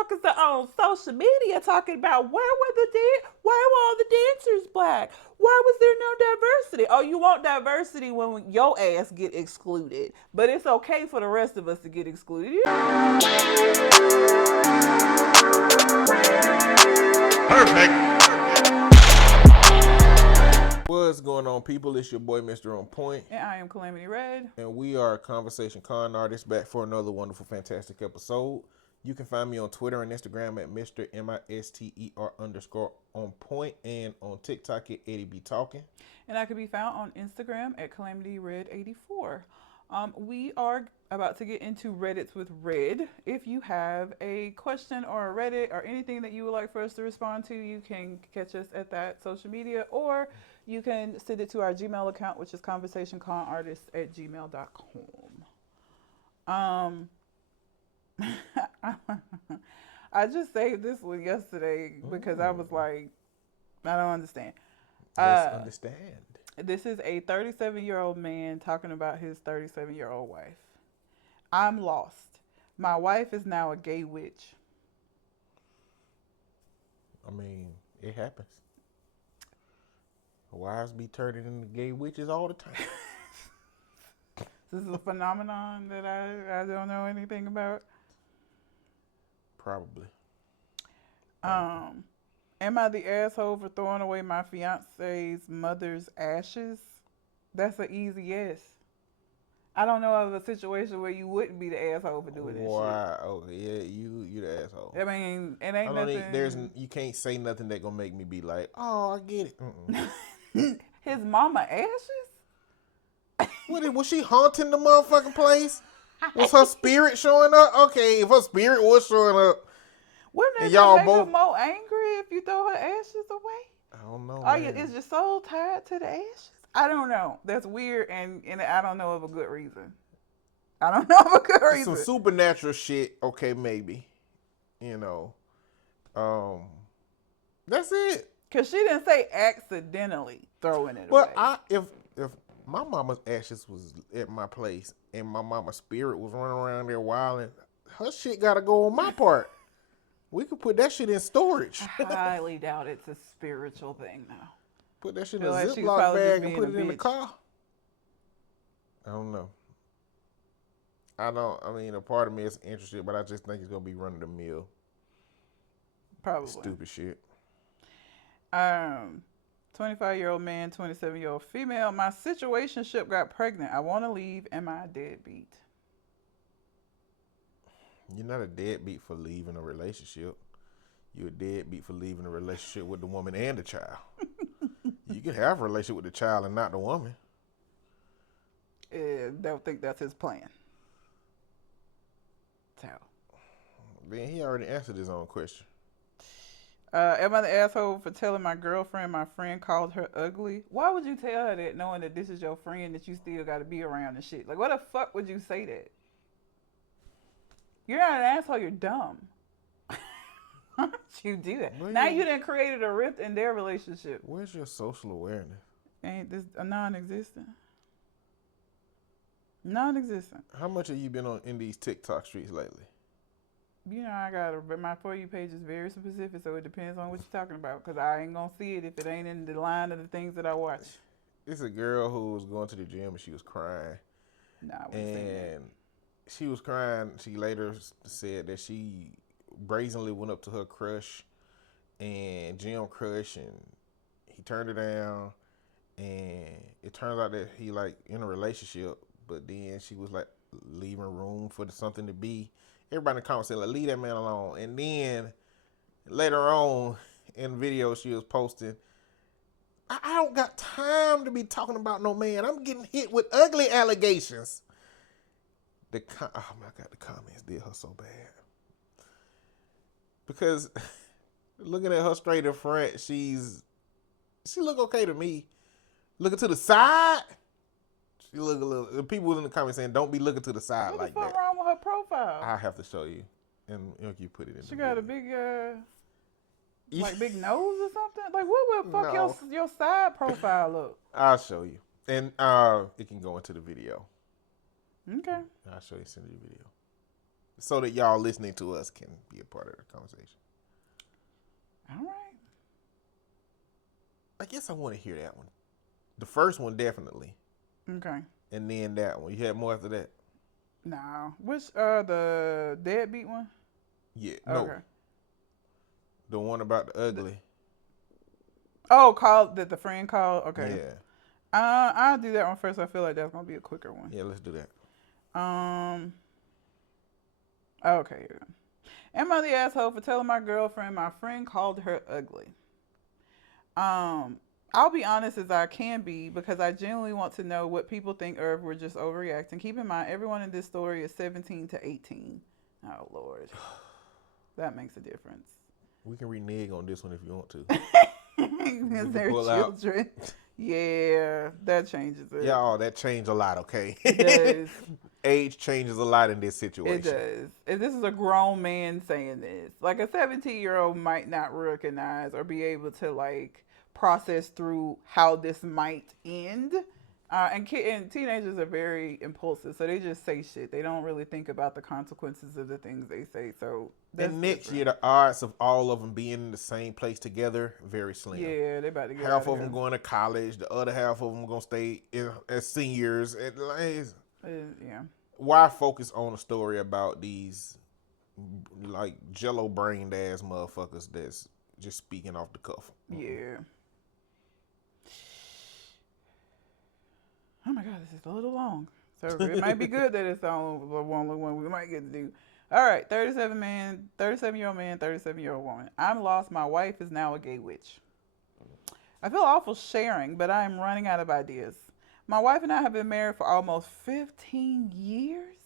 motherfuckers are on social media talking about where were all the dancers black? Why was there no diversity? Oh, you want diversity when your ass get excluded, but it's okay for the rest of us to get excluded. Perfect. What's going on, people? It's your boy, Mr. On Point. And I am Calamity Red. And we are Conversation Con Artists, back for another wonderful, fantastic episode. You can find me on Twitter and Instagram at Mr. MISTER_on point, and on TikTok at Eddie B Talking. And I can be found on Instagram at CalamityRed84. We are about to get into Reddits with Red. If you have a question or a Reddit or anything that you would like for us to respond to, you can catch us at that social media, or you can send it to our Gmail account, which is conversationconartists@gmail.com. I just saved this one yesterday because I was like, I don't understand. Let's understand. This is a 37-year-old man talking about his 37-year-old wife. I'm lost. My wife is now a gay witch. I mean, it happens. Wives be turning into gay witches all the time. This is a phenomenon that I don't know anything about. Probably. Am I the asshole for throwing away my fiance's mother's ashes? That's an easy yes. I don't know of a situation where you wouldn't be the asshole for doing that shit. Wow. Oh, yeah, you the asshole. I mean, it ain't nothing. You can't say nothing that gonna make me be like, oh, I get it. His mama ashes? Was she haunting the motherfucking place? Was her spirit showing up? Okay, if her spirit was showing up, wouldn't and it y'all make both her more angry if you throw her ashes away? I don't know. Is your soul tied to the ashes? I don't know. That's weird, and I don't know of a good reason. Some supernatural shit. Okay, maybe. You know, that's it. Cause she didn't say accidentally throwing it away. Well, if my mama's ashes was at my place and my mama's spirit was running around there wilding, her shit gotta go on my part. We could put that shit in storage. I highly doubt it's a spiritual thing now. Put that shit in a Ziploc bag and put it in the car. I don't know. I mean, a part of me is interested, but I just think it's gonna be run of the mill. Probably. Stupid shit. 25-year-old man, 27-year-old female. My situationship got pregnant. I want to leave. Am I a deadbeat? You're not a deadbeat for leaving a relationship. You're a deadbeat for leaving a relationship with the woman and the child. You can have a relationship with the child and not the woman. Don't think that's his plan. So. Man, he already answered his own question. Am I the asshole for telling my girlfriend my friend called her ugly? Why would you tell her that knowing that this is your friend that you still got to be around and shit? Like, what the fuck would you say that? You're not an asshole, you're dumb. Why would you do that? Now you done created a rift in their relationship. Where's your social awareness? Ain't this a non-existent? Non-existent. How much have you been in these TikTok streets lately? You know, my For You page is very specific, so it depends on what you're talking about, because I ain't going to see it if it ain't in the line of the things that I watch. It's a girl who was going to the gym and she was crying. And she was crying. She later said that she brazenly went up to her crush and gym crush, and he turned her down, and it turns out that he like in a relationship, but then she was like leaving room for something to be. Everybody in the comments said, like, leave that man alone. And then later on in the video she was posting, I don't got time to be talking about no man. I'm getting hit with ugly allegations. Oh my God, the comments did her so bad. Because looking at her straight in front, she look okay to me. Looking to the side, she look a little. The people was in the comments saying, "Don't be looking to the side like that." What's wrong with her profile? I have to show you, and you put it in. She got a big, like big nose or something. Like, what would fuck your side profile look? I'll show you, and it can go into the video. Okay. I'll show you. Send you the video. so that y'all listening to us can be a part of the conversation. All right. I guess I want to hear that one. The first one, definitely. Okay. And then that one. You had more after that? No. Which, the deadbeat one? Yeah. No. Okay. The one about the ugly. Called that the friend called? Okay. Yeah. I'll do that one first. I feel like that's going to be a quicker one. Yeah, let's do that. Okay. Am I the asshole for telling my girlfriend my friend called her ugly? I'll be honest as I can be because I genuinely want to know what people think of we're just overreacting. Keep in mind, everyone in this story is 17 to 18. Oh, Lord. That makes a difference. We can renege on this one if you want to. Because they're children. Yeah, that changes it. Yeah, that changed a lot, okay? It does. Age changes a lot in this situation. It does. If this is a grown man saying this, like a 17-year-old might not recognize or be able to like process through how this might end. And teenagers are very impulsive, so they just say shit. They don't really think about the consequences of the things they say. So that's next year, the odds of all of them being in the same place together very slim. Yeah, they about to get half of them going to college, the other half of them gonna stay as seniors. Yeah. Why focus on a story about these like jello brained ass motherfuckers that's just speaking off the cuff? Yeah. Oh my God, this is a little long. So it might be good that it's the only one we might get to do. All right, 37-year-old man, 37-year-old woman. I'm lost. My wife is now a gay witch. I feel awful sharing, but I am running out of ideas. My wife and I have been married for almost 15 years.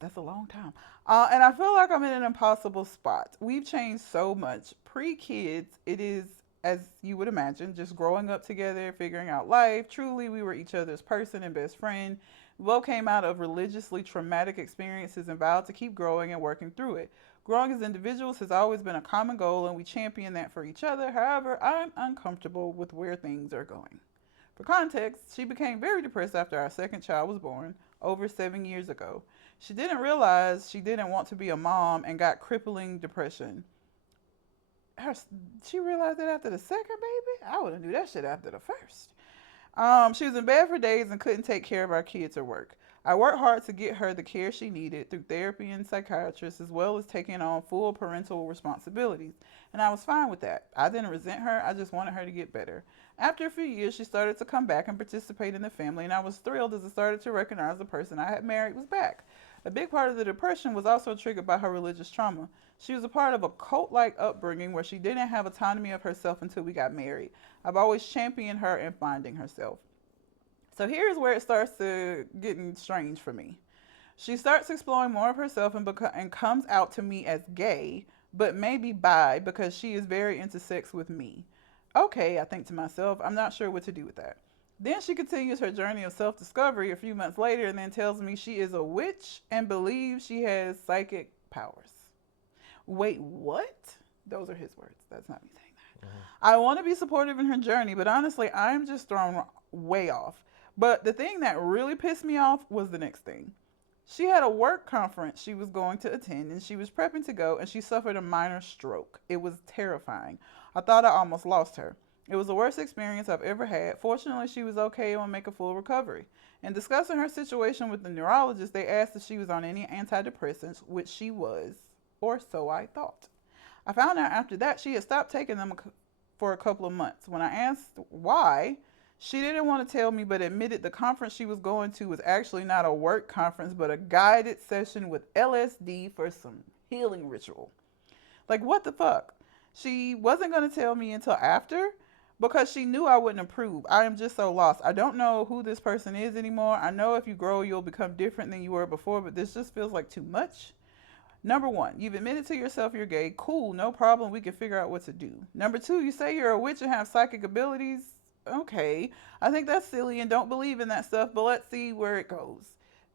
That's a long time. And I feel like I'm in an impossible spot. We've changed so much. Pre-kids, it is, as you would imagine, just growing up together, figuring out life. Truly, we were each other's person and best friend. We both came out of religiously traumatic experiences and vowed to keep growing and working through it. Growing as individuals has always been a common goal, and we champion that for each other. However, I'm uncomfortable with where things are going. For context, she became very depressed after our second child was born, over 7 years ago. She didn't realize she didn't want to be a mom and got crippling depression. She realized that after the second baby? I would have knew that shit after the first. She was in bed for days and couldn't take care of our kids or work. I worked hard to get her the care she needed through therapy and psychiatrists, as well as taking on full parental responsibilities. And I was fine with that. I didn't resent her. I just wanted her to get better. After a few years, she started to come back and participate in the family, and I was thrilled as I started to recognize the person I had married was back. A big part of the depression was also triggered by her religious trauma. She was a part of a cult-like upbringing where she didn't have autonomy of herself until we got married. I've always championed her in finding herself. So here's where it starts to getting strange for me. She starts exploring more of herself and comes out to me as gay, but maybe bi because she is very into sex with me. Okay, I think to myself, I'm not sure what to do with that. Then she continues her journey of self-discovery a few months later and then tells me she is a witch and believes she has psychic powers. Wait, what? Those are his words. That's not me saying that. Mm-hmm. I want to be supportive in her journey, but honestly, I'm just thrown way off. But the thing that really pissed me off was the next thing. She had a work conference she was going to attend, and she was prepping to go, and she suffered a minor stroke. It was terrifying. I thought I almost lost her. It was the worst experience I've ever had. Fortunately, she was okay and will make a full recovery. In discussing her situation with the neurologist, they asked if she was on any antidepressants, which she was, or so I thought. I found out after that she had stopped taking them for a couple of months. When I asked why, she didn't want to tell me, but admitted the conference she was going to was actually not a work conference, but a guided session with LSD for some healing ritual. Like, what the fuck? She wasn't going to tell me until after because she knew I wouldn't approve. I am just so lost. I don't know who this person is anymore. I know if you grow, you'll become different than you were before, but this just feels like too much. Number one, you've admitted to yourself you're gay. Cool, no problem. We can figure out what to do. Number two, you say you're a witch and have psychic abilities. Okay, I think that's silly and don't believe in that stuff, but let's see where it goes.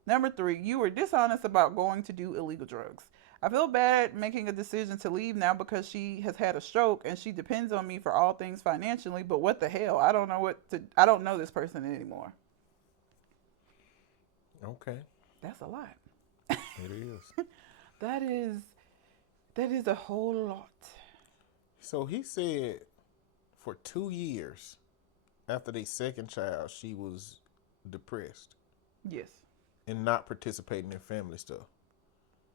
Number three, you were dishonest about going to do illegal drugs. I feel bad making a decision to leave now because she has had a stroke and she depends on me for all things financially, but what the hell? I don't know this person anymore. Okay. That's a lot. It is. That is a whole lot. So he said for 2 years after their second child, she was depressed. Yes. And not participating in family stuff.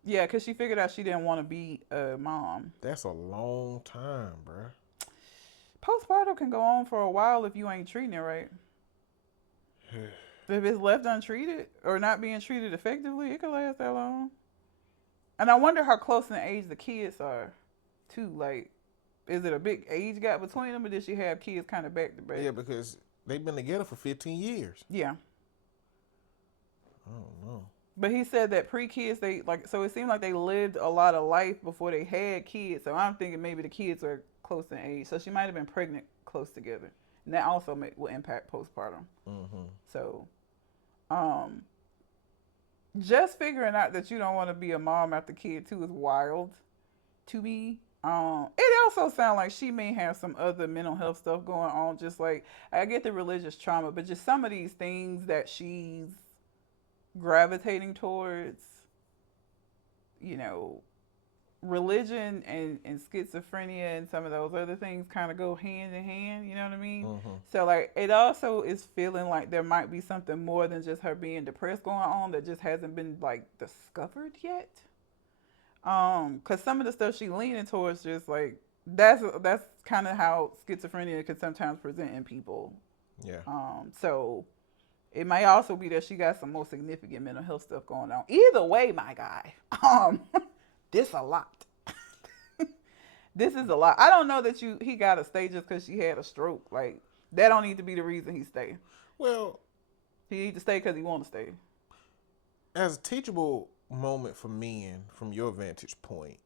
Yeah, because she figured out she didn't want to be a mom. That's a long time, bruh. Postpartum can go on for a while if you ain't treating it right. If it's left untreated or not being treated effectively, it could last that long. And I wonder how close in age the kids are, too. Like, is it a big age gap between them, or did she have kids kind of back to back? Yeah, because they've been together for 15 years. Yeah. I don't know. But he said that pre-kids, so it seemed like they lived a lot of life before they had kids. So I'm thinking maybe the kids were close in age. So she might have been pregnant close together. And that also will impact postpartum. Mm-hmm. So, just figuring out that you don't want to be a mom after kid too is wild to me. It also sounds like she may have some other mental health stuff going on. Just like, I get the religious trauma, but just some of these things that she's gravitating towards, religion and schizophrenia and some of those other things kind of go hand in hand, you know what I mean? Mm-hmm. So like it also is feeling like there might be something more than just her being depressed going on that just hasn't been like discovered yet. Because some of the stuff she's leaning towards just like that's kind of how schizophrenia can sometimes present in people. Yeah. So it may also be that she got some more significant mental health stuff going on. Either way, my guy, this a lot. This is a lot. I don't know that he got to stay just because she had a stroke. Like, that don't need to be the reason he stay. Well, he need to stay because he want to stay. As a teachable moment for men, from your vantage point,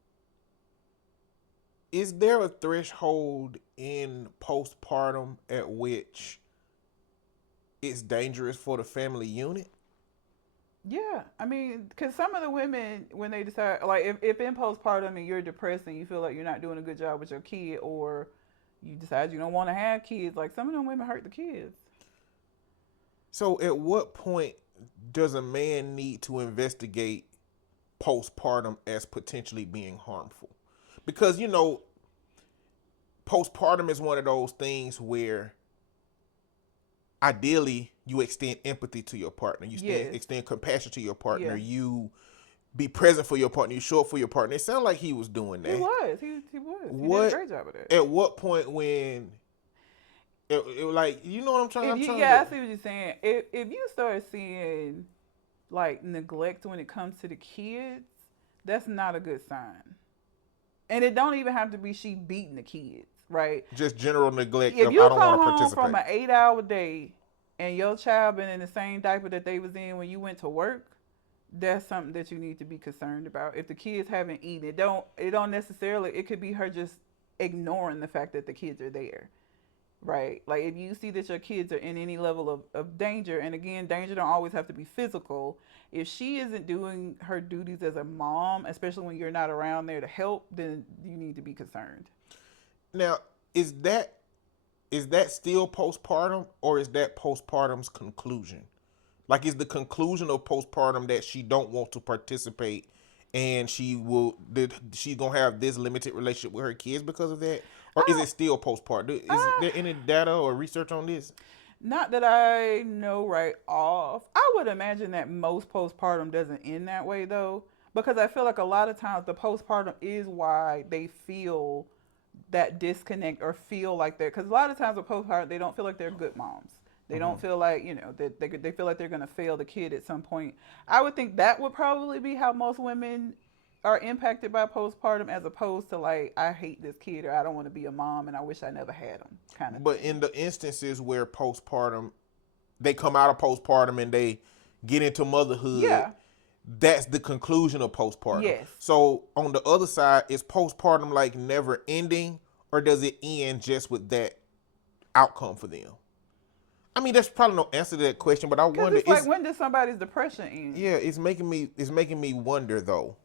is there a threshold in postpartum at which it's dangerous for the family unit? Yeah, I mean, because some of the women, when they decide, like, if in postpartum and you're depressed and you feel like you're not doing a good job with your kid, or you decide you don't want to have kids, like, some of them women hurt the kids. So at what point does a man need to investigate postpartum as potentially being harmful? Because, postpartum is one of those things where ideally you extend empathy to your partner. You extend compassion to your partner. Yeah. You be present for your partner. You show up for your partner. It sounded like he was doing that. He was. He did a great job of that. At what point when it like, you know what I'm trying to I see what you're saying. If you start seeing like neglect when it comes to the kids, that's not a good sign. And it don't even have to be she beating the kids, right? Just general neglect. If you come home from an 8-hour day and your child been in the same diaper that they was in when you went to work, that's something that you need to be concerned about. If the kids haven't eaten, it don't necessarily, it could be her just ignoring the fact that the kids are there, right? Like if you see that your kids are in any level of danger, and again, danger don't always have to be physical. If she isn't doing her duties as a mom, especially when you're not around there to help, then you need to be concerned. Now, is that still postpartum, or is that postpartum's conclusion? Like, is the conclusion of postpartum that she don't want to participate and she's gonna have this limited relationship with her kids because of that? Or is it still postpartum? Is there any data or research on this? Not that I know right off. I would imagine that most postpartum doesn't end that way, though, because I feel like a lot of times the postpartum is why they feel that disconnect or feel like that. Because a lot of times with postpartum, they don't feel like they're good moms. They don't feel like, that they feel like they're going to fail the kid at some point. I would think that would probably be how most women are impacted by postpartum, as opposed to like, I hate this kid, or I don't want to be a mom and I wish I never had him kind of thing. In the instances where postpartum, they come out of postpartum and they get into motherhood, that's the conclusion of postpartum. Yes. So on the other side, is postpartum like never ending, or does it end just with that outcome for them? I mean, there's probably no answer to that question, but I wonder. It's like, when does somebody's depression end? Yeah, it's making me wonder though,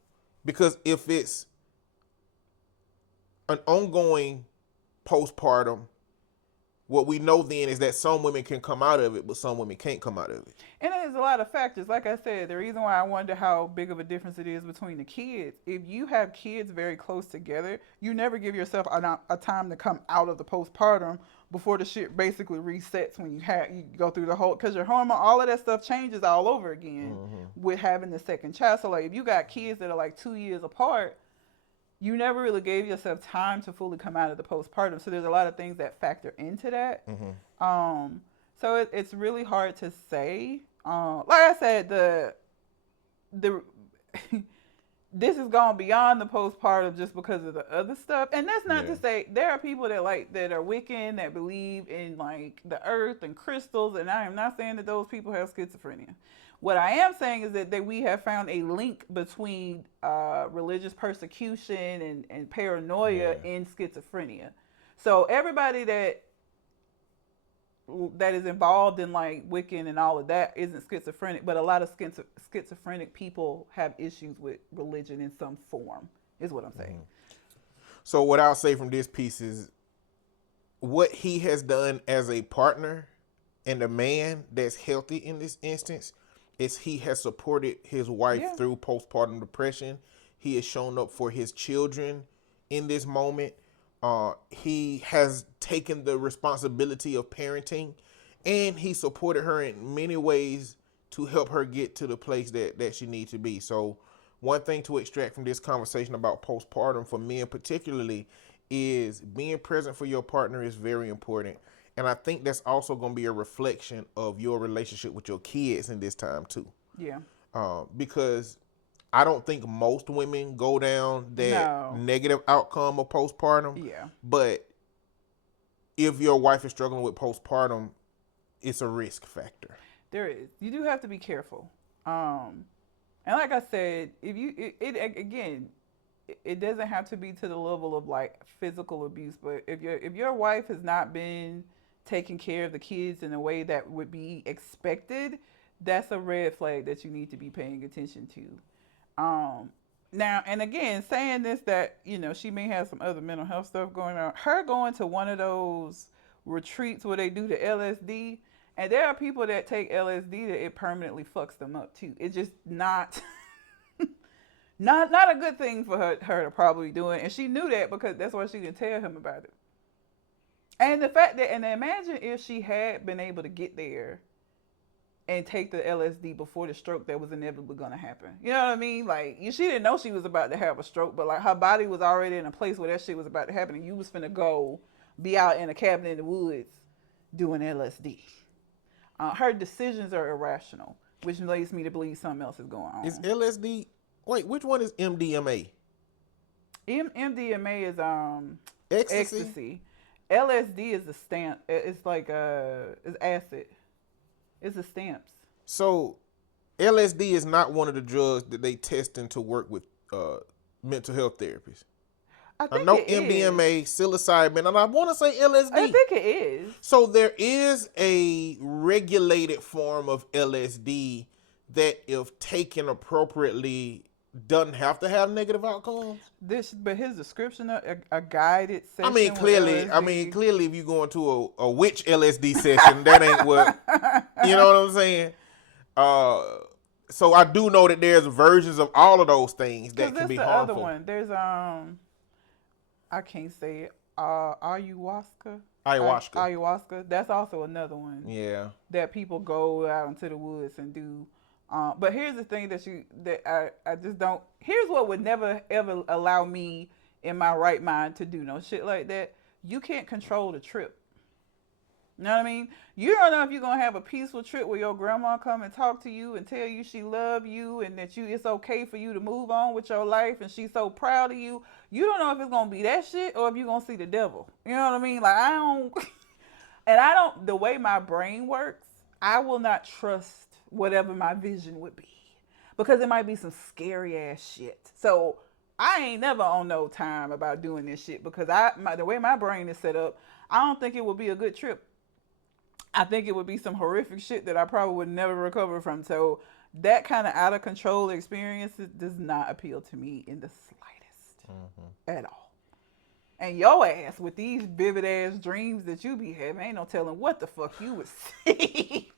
because if it's an ongoing postpartum, what we know then is that some women can come out of it, but some women can't come out of it. And there's a lot of factors. Like I said, the reason why I wonder how big of a difference it is between the kids, if you have kids very close together, you never give yourself a time to come out of the postpartum before the shit basically resets when you go through the whole, because your hormone, all of that stuff changes all over again with having the second child. So like if you got kids that are like 2 years apart, you never really gave yourself time to fully come out of the postpartum. So there's a lot of things that factor into that. So it's really hard to say. Like I said, the this is gone beyond the postpartum just because of the other stuff. And that's not to say there are people that are Wiccan, that believe in like the earth and crystals, and I am not saying that those people have schizophrenia. What I am saying is that we have found a link between religious persecution and paranoia in schizophrenia. So everybody that is involved in like Wiccan and all of that isn't schizophrenic, but a lot of schizophrenic people have issues with religion in some form, is what I'm saying. So what I'll say from this piece is what he has done as a partner and a man that's healthy in this instance is he has supported his wife through postpartum depression. He has shown up for his children in this moment. He has taken the responsibility of parenting, and he supported her in many ways to help her get to the place that she needs to be. So one thing to extract from this conversation about postpartum for men particularly is being present for your partner is very important. And I think that's also going to be a reflection of your relationship with your kids in this time too. Yeah. Because I don't think most women go down that negative outcome of postpartum. Yeah. But if your wife is struggling with postpartum, it's a risk factor. There is. You do have to be careful. And like I said, if you it doesn't have to be to the level of like physical abuse, but if your wife has not been taking care of the kids in a way that would be expected, that's a red flag that you need to be paying attention to. Now, and again, saying this, that, you know, she may have some other mental health stuff going on. Her going to one of those retreats where they do the LSD, and there are people that take LSD that it permanently fucks them up too. It's just not a good thing for her to probably do it. And she knew that because that's why she didn't tell him about it. And the fact that, and imagine if she had been able to get there and take the LSD before the stroke that was inevitably going to happen. You know what I mean? Like, she didn't know she was about to have a stroke, but like her body was already in a place where that shit was about to happen, and you was finna go be out in a cabin in the woods doing LSD. Her decisions are irrational, which leads me to believe something else is going on. Is LSD, wait, which one is MDMA? MDMA is ecstasy. LSD is a stamp. It's like it's acid. It's the stamps. So LSD is not one of the drugs that they testing to work with mental health therapists. I know MDMA, psilocybin, and I want to say LSD. I think it is. So there is a regulated form of LSD that, if taken appropriately, doesn't have to have negative outcomes. But his description of a guided session. I mean, clearly, if you go into a witch LSD session, that ain't what. You know what I'm saying? So I do know that there's versions of all of those things that can be harmful. Other one. There's I can't say it. Ayahuasca. That's also another one. Yeah. That people go out into the woods and do. But here's the thing that I just don't. Here's what would never ever allow me in my right mind to do no shit like that. You can't control the trip. You know what I mean? You don't know if you're gonna have a peaceful trip where your grandma come and talk to you and tell you she love you and that it's okay for you to move on with your life and she's so proud of you. You don't know if it's gonna be that shit or if you're gonna see the devil. You know what I mean? Like I don't. The way my brain works, I will not trust whatever my vision would be, because it might be some scary ass shit. So I ain't never on no time about doing this shit, because the way my brain is set up, I don't think it would be a good trip. I think it would be some horrific shit that I probably would never recover from. So that kind of out of control experience does not appeal to me in the slightest at all. And your ass with these vivid ass dreams that you be having, ain't no telling what the fuck you would see.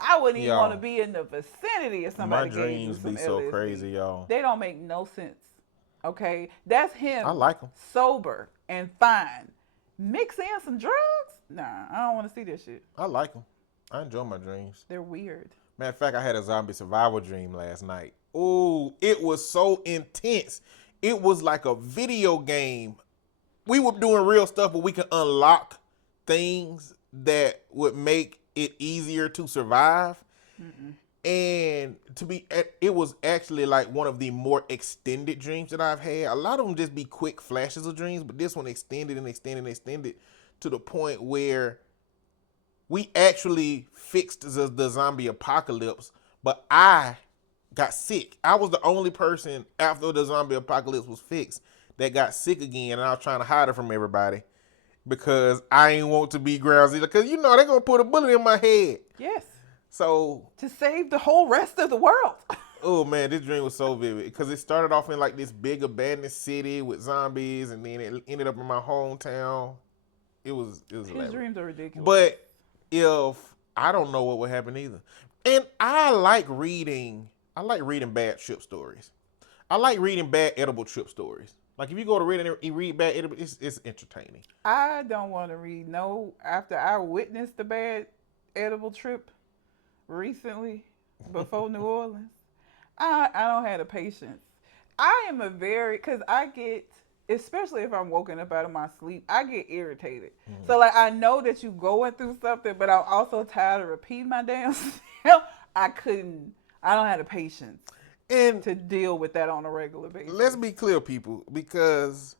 I wouldn't even want to Y'all, be in the vicinity if my somebody gave you dreams some be so LSD. crazy, y'all. They don't make no sense. Okay, that's I him like them. sober and fine. Mix in some drugs? Nah, I don't want to see this shit. I like them. I enjoy my dreams. They're weird. Matter of fact, I had a zombie survival dream last night. Ooh, it was so intense. It was like a video game. We were doing real stuff, but we could unlock things that would make it easier to survive. Mm-mm. And it was actually like one of the more extended dreams that I've had. A lot of them just be quick flashes of dreams, but this one extended and extended and extended to the point where we actually fixed the zombie apocalypse, but I got sick. I was the only person after the zombie apocalypse was fixed that got sick again, and I was trying to hide it from everybody because I ain't want to be ground zero. Because they're going to put a bullet in my head. Yes. So to save the whole rest of the world. Oh man, this dream was so vivid because it started off in like this big abandoned city with zombies, and then it ended up in my hometown. It was His dreams are ridiculous. But if I don't know what would happen either, and I like reading bad trip stories. I like reading bad edible trip stories. Like if you go to Reddit and you read bad edible, it's entertaining. I don't want to read after I witnessed the bad edible trip recently before New Orleans. I don't have the patience. I am because I get, especially if I'm woken up out of my sleep, I get irritated. Mm. So like I know that you going through something, but I'm also tired of repeating my damn self. I don't have the patience to deal with that on a regular basis. Let's be clear, people, because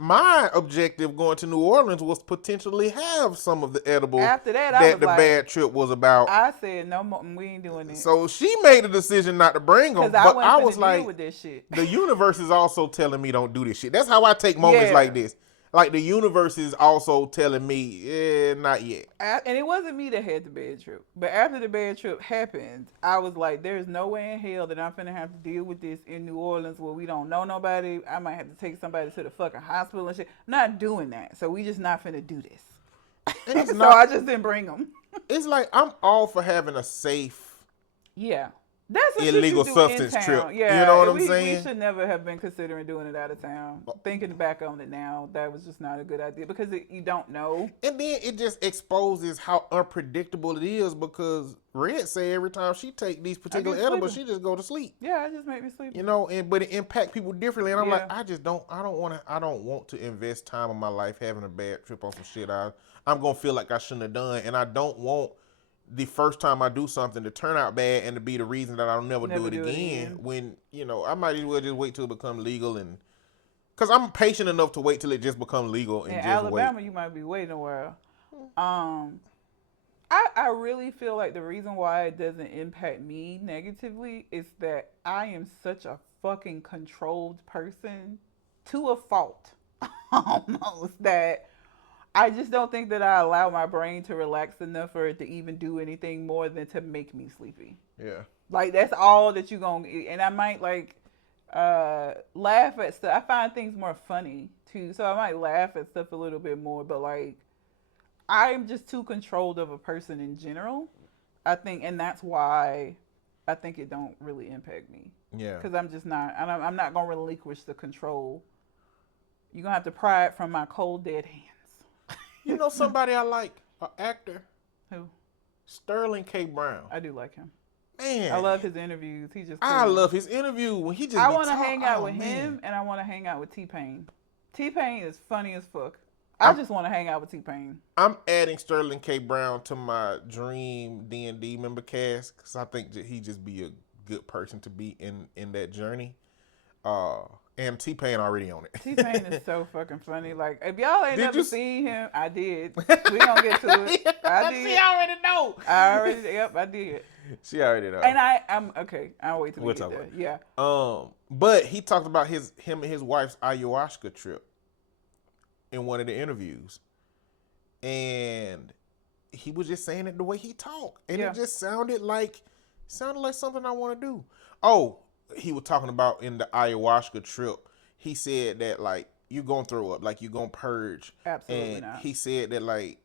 my objective going to New Orleans was potentially have some of the edible after that the bad trip was about. I said no more. We ain't doing it. So she made a decision not to bring them. But I was like, with this shit. The universe is also telling me don't do this shit. That's how I take moments like this. Like the universe is also telling me, not yet. And it wasn't me that had the bad trip. But after the bad trip happened, I was like, there's no way in hell that I'm finna have to deal with this in New Orleans where we don't know nobody. I might have to take somebody to the fucking hospital and shit. I'm not doing that. So we just not finna do this. So I just didn't bring them. It's like I'm all for having a safe. Yeah. That's a illegal substance trip. Yeah, you know what I'm saying? We should never have been considering doing it out of town. Thinking back on it now, that was just not a good idea because you don't know. And then it just exposes how unpredictable it is because Red say every time she take these particular edibles, she just go to sleep. Yeah, it just make me sleep. But it impact people differently. And I'm like, I don't want to invest time of my life having a bad trip on some shit I'm gonna feel like I shouldn't have done, and I don't want the first time I do something to turn out bad and to be the reason that I'll never do it again. When, I might as well just wait till it becomes legal because I'm patient enough to wait till it just becomes legal and in just Alabama, wait. You might be waiting a while. I really feel like the reason why it doesn't impact me negatively is that I am such a fucking controlled person to a fault almost that I just don't think that I allow my brain to relax enough for it to even do anything more than to make me sleepy. Yeah. Like, that's all that you're going to... And I might, laugh at stuff. I find things more funny, too. So I might laugh at stuff a little bit more. But, I'm just too controlled of a person in general, I think. And that's why I think it don't really impact me. Yeah. Because I'm just not... I'm not going to relinquish the control. You're going to have to pry it from my cold, dead hands. You know somebody I like, an actor? Who? Sterling K. Brown. I do like him. Man. I love his interviews. He just. I love his interview when he just. I want to hang out with him, and I want to hang out with T-Pain. T-Pain is funny as fuck. I just want to hang out with T-Pain. I'm adding Sterling K. Brown to my dream D&D member cast because I think that he just be a good person to be in that journey. And T-Pain already on it. T-Pain is so fucking funny. Like, if y'all ain't never seen him, I did. We gonna get to it. I did. She already know. I did. She already know. And I'm okay. I'll wait till we get there. Yeah. But he talked about him and his wife's ayahuasca trip in one of the interviews, and he was just saying it the way he talked, and it just sounded like something I want to do. Oh. He was talking about in the ayahuasca trip, he said that you gonna throw up, like you gonna purge. Absolutely and not. He said that like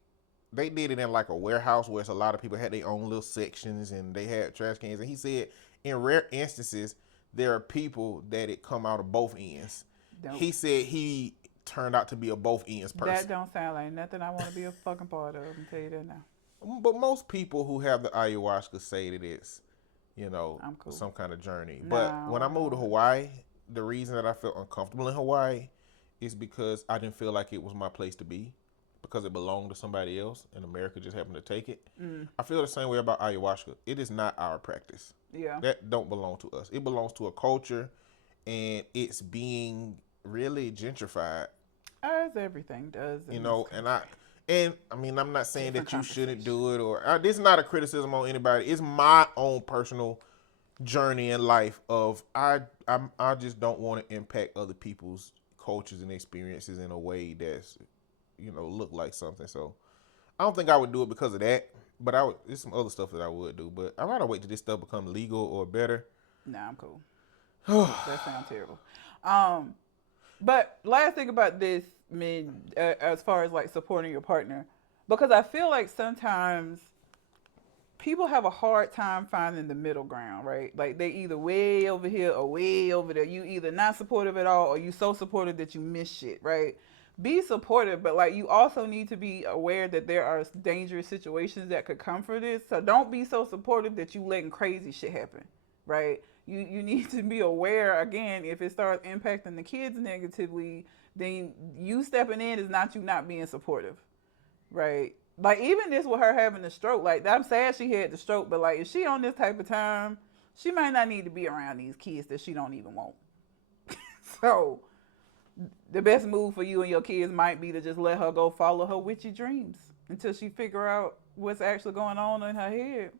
they did it in like a warehouse where it's a lot of people had their own little sections and they had trash cans. And he said in rare instances there are people that it come out of both ends. Nope. He said he turned out to be a both ends person. That don't sound like nothing I want to be a fucking part of. I'm tell you that now. But most people who have the ayahuasca say that it's, cool. some kind of journey. No, But when I moved to Hawaii, the reason that I felt uncomfortable in Hawaii is because I didn't feel like it was my place to be, because it belonged to somebody else and America just happened to take it. I feel the same way about ayahuasca. It is not our practice. Yeah. That don't belong to us. It belongs to a culture, and it's being really gentrified. As everything does. And I mean, I'm not saying that you shouldn't do it, or this is not a criticism on anybody. It's my own personal journey in life of I just don't want to impact other people's cultures and experiences in a way that's, look like something. So I don't think I would do it because of that, but there's some other stuff that I would do, but I'd rather wait till this stuff become legal or better. Nah, I'm cool. That sounds terrible. But last thing about this, as far as like supporting your partner, because I feel like sometimes people have a hard time finding the middle ground, right? Like they either way over here or way over there. You either not supportive at all or you so supportive that you miss shit, right? Be supportive, but like you also need to be aware that there are dangerous situations that could come for this. So don't be so supportive that you letting crazy shit happen, right? You need to be aware, again, if it starts impacting the kids negatively, then you stepping in is not you not being supportive, right? Like, even this with her having the stroke, like, I'm sad she had the stroke, but, like, if she on this type of time, she might not need to be around these kids that she don't even want. So, the best move for you and your kids might be to just let her go follow her witchy dreams until she figure out what's actually going on in her head.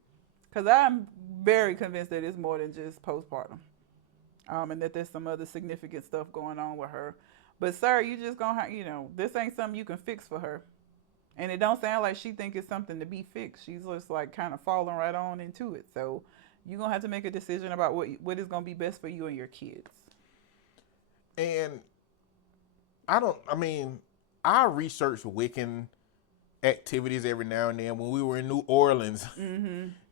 Because I'm very convinced that it's more than just postpartum. And that there's some other significant stuff going on with her. But, sir, you just going to, this ain't something you can fix for her. And it don't sound like she think it's something to be fixed. She's just, like, kind of falling right on into it. So, you're going to have to make a decision about what is going to be best for you and your kids. And I research Wiccan activities every now and then. When we were in New Orleans,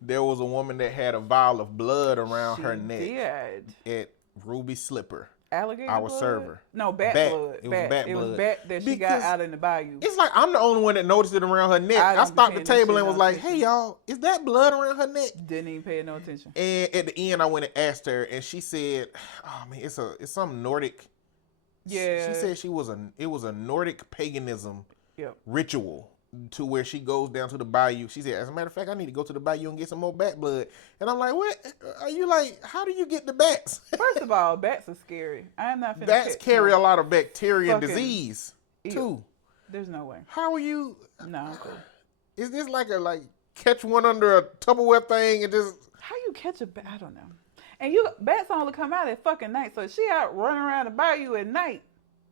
there was a woman that had a vial of blood around her neck at Ruby Slipper, alligator our blood? server. No, bat blood. It was bat blood. It was bat that she got out in the bayou. It's like I'm the only one that noticed it around her neck. I stopped the table and was like, "Hey y'all, is that blood around her neck?" Didn't even pay no attention. And at the end, I went and asked her, and she said, "Oh man, it's some Nordic." Yeah. She said it was a Nordic paganism ritual, to where she goes down to the bayou. She said, as a matter of fact, I need to go to the bayou and get some more bat blood. And I'm like, what? Are you like, how do you get the bats? First of all, bats are scary. I am not finna Bats carry a lot of bacteria and disease, too. There's no way. How are you? No, I'm cool. Is this like catch one under a Tupperware thing and just... How you catch a bat? I don't know. And bats only come out at fucking night, so she out running around the bayou at night.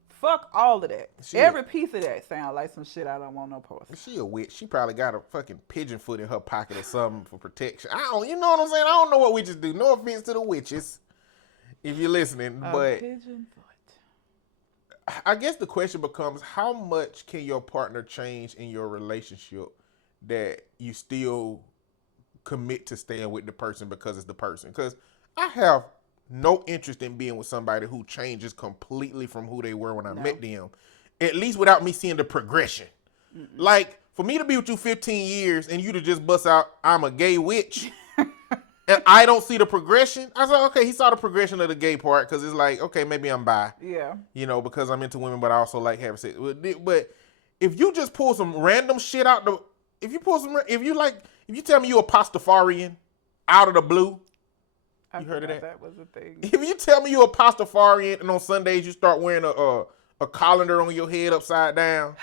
Fuck all of that. Every piece of that sound like some shit I don't want no part of. She a witch. She probably got a fucking pigeon foot in her pocket or something for protection. You know what I'm saying? I don't know what witches do. No offense to the witches, if you're listening, but pigeon foot. I guess the question becomes, how much can your partner change in your relationship that you still commit to staying with the person because it's the person? Because I have no interest in being with somebody who changes completely from who they were when I met them, at least without me seeing the progression. Like, for me to be with you 15 years and you to just bust out, I'm a gay witch, and I don't see the progression, I was like, okay, he saw the progression of the gay part, because it's like, okay, maybe I'm bi. Yeah. Because I'm into women, but I also like having sex. But if you just pull some random shit out if you tell me you a Pastafarian out of the blue, you heard of that? That was a thing. If you tell me you're a Pastafarian and on Sundays you start wearing a colander on your head upside down,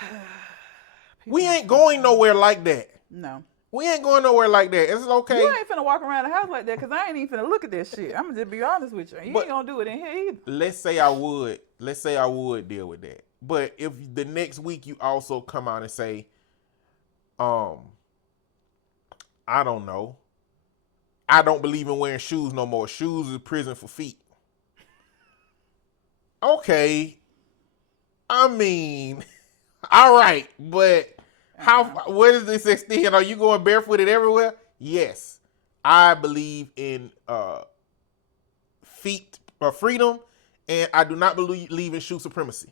we ain't going nowhere like that. No. We ain't going nowhere like that. It's okay. You ain't finna walk around the house like that, because I ain't even finna look at this shit. I'm gonna just be honest with you. You ain't gonna do it in here either. Let's say I would deal with that. But if the next week you also come out and say, I don't know, I don't believe in wearing shoes no more. Shoes is prison for feet. Okay. I mean, all right, but where does this extend? Are you going barefooted everywhere? Yes. I believe in feet freedom, and I do not believe in shoe supremacy.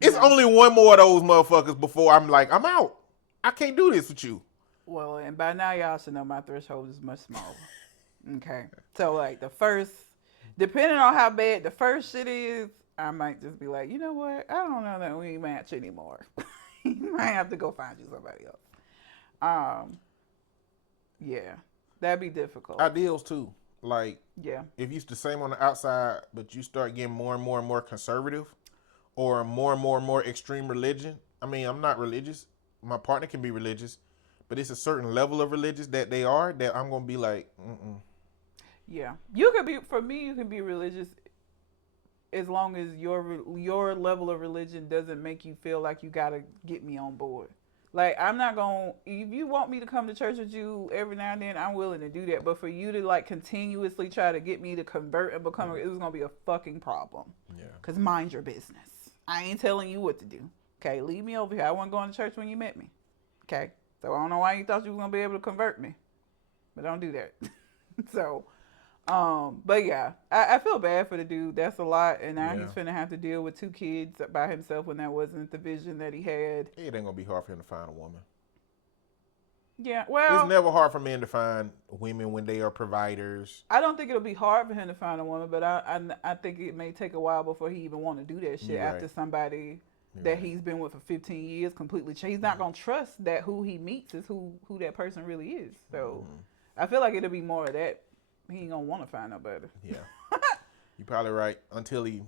It's only one more of those motherfuckers before I'm like, I'm out. I can't do this with you. Well, and by now y'all should know my threshold is much smaller. Okay. So like the first, depending on how bad the first shit is, I might just be like, you know what? I don't know that we match anymore. You might have to go find you somebody else. Yeah, that'd be difficult. Ideals too. Like, yeah, if you the same on the outside, but you start getting more and more and more conservative, or more and more extreme religion. I mean, I'm not religious. My partner can be religious, but it's a certain level of religious that they are that I'm gonna be like, Yeah, you could be. For me, you can be religious as long as your level of religion doesn't make you feel like you gotta get me on board. Like, I'm not gonna, if you want me to come to church with you every now and then, I'm willing to do that. But for you to like continuously try to get me to convert and become, it was gonna be a fucking problem. Yeah. Cause mind your business. I ain't telling you what to do. Okay, leave me over here. I wasn't going to church when you met me. Okay, so I don't know why you thought you was gonna be able to convert me, but don't do that. So, but yeah, I feel bad for the dude. That's a lot, and now he's finna have to deal with 2 kids by himself when that wasn't the vision that he had. It ain't gonna be hard for him to find a woman. Yeah, well, it's never hard for men to find women when they are providers. I don't think it'll be hard for him to find a woman, but I think it may take a while before he even want to do that shit after somebody that he's been with for 15 years completely changed. He's not gonna trust that who he meets is who that person really is. So I feel like it'll be more of that. He ain't gonna want to find nobody. Yeah. You're probably right. Until he,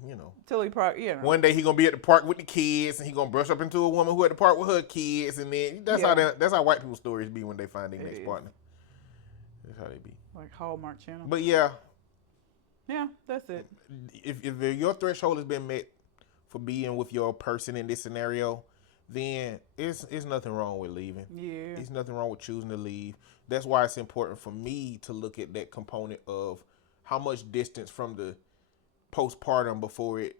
one day he gonna be at the park with the kids, and he gonna brush up into a woman who at the park with her kids, and then that's how white people's stories be when they find their next partner. That's how they be. Like Hallmark Channel. But yeah, that's it. If your threshold has been met for being with your person in this scenario, then it's nothing wrong with leaving. Yeah, it's nothing wrong with choosing to leave. That's why it's important for me to look at that component of how much distance from the postpartum before it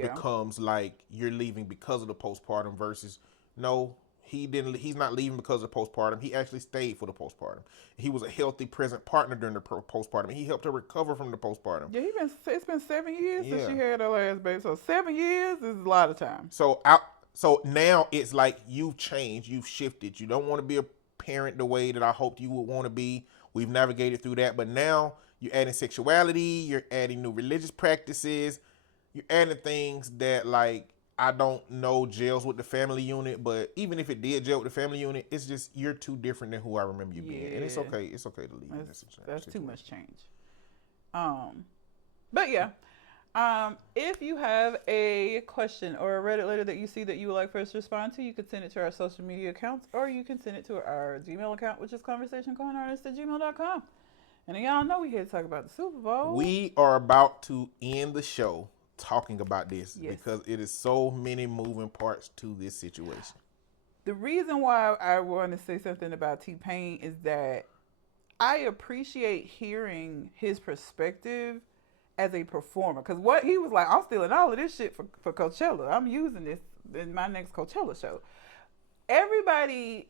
becomes like you're leaving because of the postpartum versus no, he's not leaving because of postpartum. He actually stayed for the postpartum. He was a healthy, present partner during the postpartum. He helped her recover from the postpartum. Yeah, it's been 7 years since she had her last baby. So 7 years is a lot of time. So now it's like you've changed, you've shifted. You don't want to be a parent the way that I hoped you would want to be. We've navigated through that, but now you're adding sexuality, you're adding new religious practices, you're adding things that, like, I don't know gels with the family unit, but even if it did gel with the family unit, it's just you're too different than who I remember you being. And it's okay. It's okay to leave. That's too much change. But yeah. If you have a question or a Reddit letter that you see that you would like for us to respond to, you can send it to our social media accounts, or you can send it to our Gmail account, which is conversationcornerartist@gmail.com. And y'all know we here to talk about the Super Bowl. We are about to end the show talking about this because it is so many moving parts to this situation. The reason why I want to say something about T-Pain is that I appreciate hearing his perspective as a performer, because what he was like, I'm stealing all of this shit for Coachella. I'm using this in my next Coachella show. Everybody,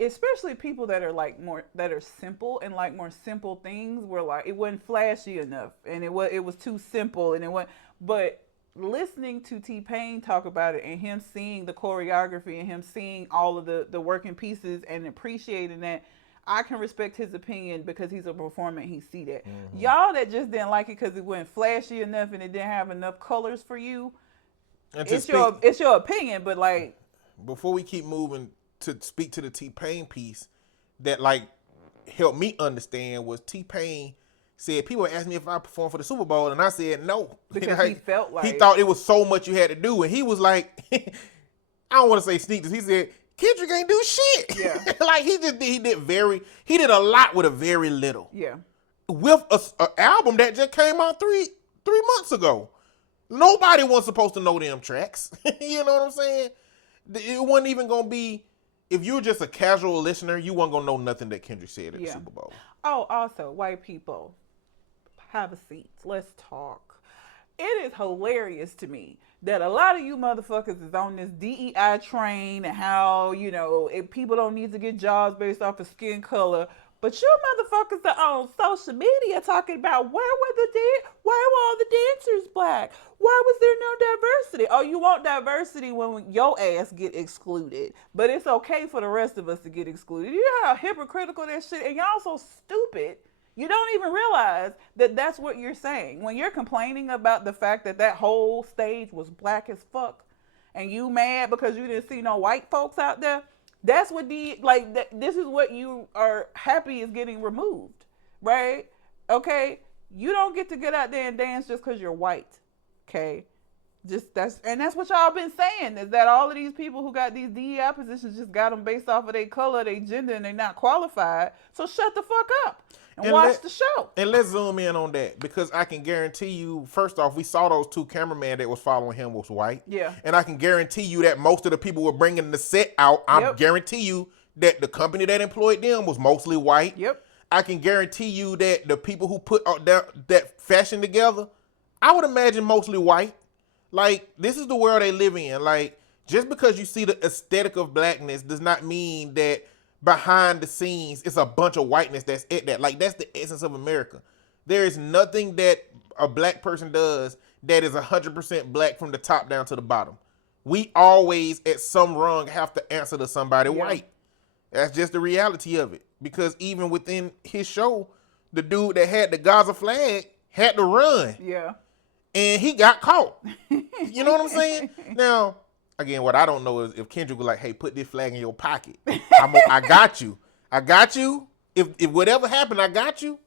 especially people that are like that are simple and like more simple things, were like, it wasn't flashy enough, and it was too simple, and it went. But listening to T-Pain talk about it, and him seeing the choreography, and him seeing all of the working pieces, and appreciating that, I can respect his opinion because he's a performer and he see that. Mm-hmm. Y'all that just didn't like it because it wasn't flashy enough and it didn't have enough colors for you, it's your opinion, but like... Before we keep moving, to speak to the T-Pain piece, that like helped me understand was T-Pain said, people asked me if I performed for the Super Bowl, and I said no. Because like, he felt like... He thought it was so much you had to do, and he was like, I don't want to say sneakers, he said... Kendrick ain't do shit. Yeah. Like he did a lot with a very little. Yeah. With an album that just came out three months ago. Nobody was supposed to know them tracks. You know what I'm saying? It wasn't even gonna be, if you were just a casual listener, you weren't gonna know nothing that Kendrick said at the Super Bowl. Oh, also, white people, have a seat. Let's talk. it is hilarious to me that a lot of you motherfuckers is on this DEI train and how, if people don't need to get jobs based off of skin color. But you motherfuckers are on social media talking about why were all the dancers black? Why was there no diversity? Oh, you want diversity when your ass get excluded. But it's okay for the rest of us to get excluded. You know how hypocritical that shit, and y'all so stupid. You don't even realize that that's what you're saying. When you're complaining about the fact that whole stage was black as fuck, and you mad because you didn't see no white folks out there, that's what this is what you are happy is getting removed, right? Okay? You don't get to get out there and dance just because you're white, okay? That's what y'all been saying, is that all of these people who got these DEI positions just got them based off of their color, their gender, and they're not qualified. So shut the fuck up and watch the show. And let's zoom in on that, because I can guarantee you, first off, we saw those two cameramen that was following him was white. Yeah. And I can guarantee you that most of the people were bringing the set out. I guarantee you that the company that employed them was mostly white. Yep. I can guarantee you that the people who put that fashion together, I would imagine mostly white. Like, this is the world they live in. Like, just because you see the aesthetic of blackness does not mean that behind the scenes it's a bunch of whiteness that's at that. Like, that's the essence of America. There is nothing that a black person does that is 100% black from the top down to the bottom. We always at some rung have to answer to somebody white. That's just the reality of it. Because even within his show, the dude that had the Gaza flag had to run. Yeah. And he got caught. You know what I'm saying? Now, again, what I don't know is if Kendrick was like, hey, put this flag in your pocket. I got you. I got you. If whatever happened, I got you.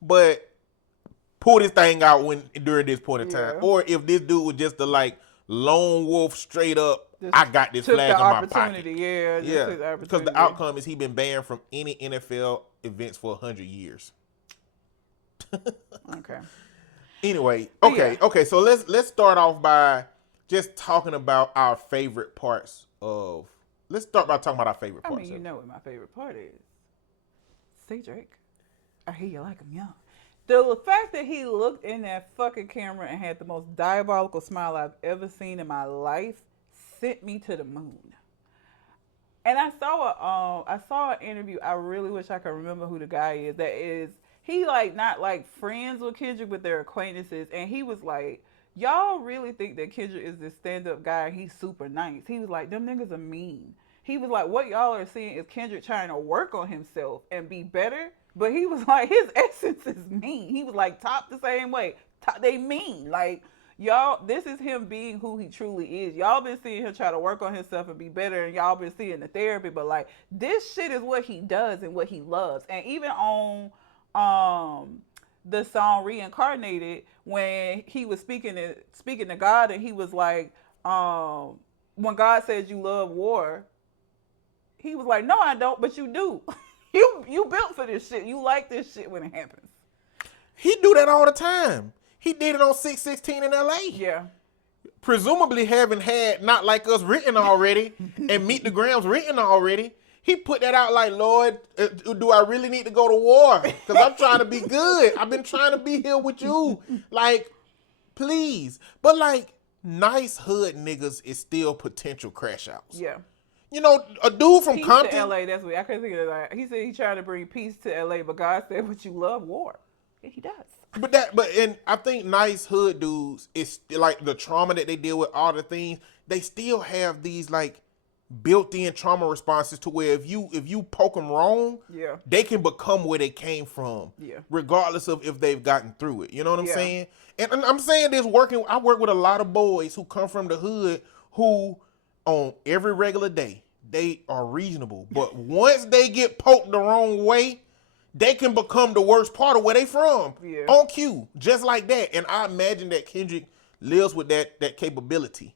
But pull this thing out during this point in time. Or if this dude was just the lone wolf straight up, I got this flag in my pocket. Yeah. Because the outcome is he been banned from any NFL events for 100 years. Okay. Anyway, okay. So let's start off by just talking about our favorite parts of. Let's start by talking about our favorite parts. I mean, you know what my favorite part is. Say, Drake, I hear you like him young. The fact that he looked in that fucking camera and had the most diabolical smile I've ever seen in my life sent me to the moon. And I saw an interview. I really wish I could remember who the guy is. That is. He not friends with Kendrick, but they're acquaintances. And he was like, y'all really think that Kendrick is this stand-up guy? He's super nice. He was like, them niggas are mean. He was like, what y'all are seeing is Kendrick trying to work on himself and be better. But he was like, his essence is mean. He was like, Top the same way. They mean. Like, y'all, this is him being who he truly is. Y'all been seeing him try to work on himself and be better. And y'all been seeing the therapy. But this shit is what he does and what he loves. And even on the song Reincarnated, when he was speaking to God, and he was like, when God says you love war, he was like, no, I don't, but you do. you built for this shit. You like this shit when it happens. He do that all the time. He did it on 616 in LA. Yeah. Presumably having had Not Like Us written already and Meet the Grams written already. He put that out like, Lord, do I really need to go to war? Because I'm trying to be good. I've been trying to be here with you. Please. But nice hood niggas is still potential crash outs. Yeah. You know, a dude from peace Compton. To LA, that's what I couldn't think of that. He said he's trying to bring peace to LA, but God said, but you love war. Yeah, he does. And I think nice hood dudes is the trauma that they deal with, all the things, they still have these built-in trauma responses to where if you poke them wrong, they can become where they came from, regardless of if they've gotten through it. You know what I'm saying? And I'm saying this I work with a lot of boys who come from the hood who, on every regular day, they are reasonable. But once they get poked the wrong way, they can become the worst part of where they from. Yeah. On cue, just like that. And I imagine that Kendrick lives with that capability.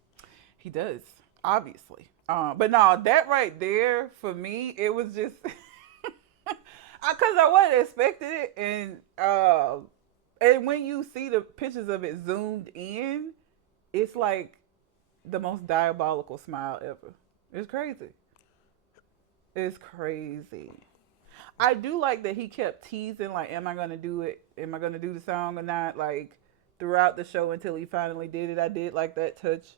He does, obviously. But no, that right there, for me, it was just, because I wasn't expecting it. And when you see the pictures of it zoomed in, it's like the most diabolical smile ever. It's crazy. It's crazy. I do like that he kept teasing, am I going to do it? Am I going to do the song or not? throughout the show until he finally did it. I did like that touch.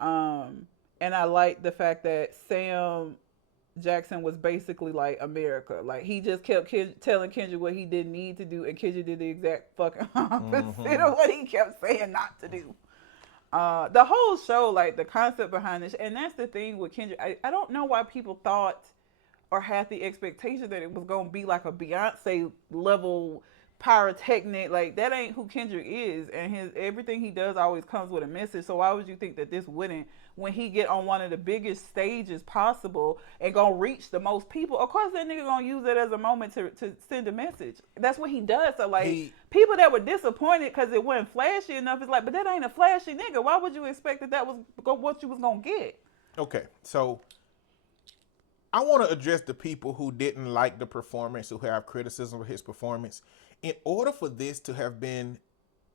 And I like the fact that Sam Jackson was basically like America. Like he just kept telling Kendrick what he didn't need to do, and Kendrick did the exact fucking opposite of what he kept saying not to do. The whole show, like the concept behind this, and that's the thing with Kendrick. I don't know why people thought or had the expectation that it was gonna be like a Beyonce level pyrotechnic. Like that ain't who Kendrick is, and his everything he does always comes with a message. So why would you think that this wouldn't, when he get on one of the biggest stages possible and gonna reach the most people? Of course that nigga gonna use it as a moment to send a message. That's what he does. So like people that were disappointed because it wasn't flashy enough, it's like, but that ain't a flashy nigga. Why would you expect that was what you was gonna get? Okay, so I want to address the people who didn't like the performance, who have criticism of his performance. In order for this to have been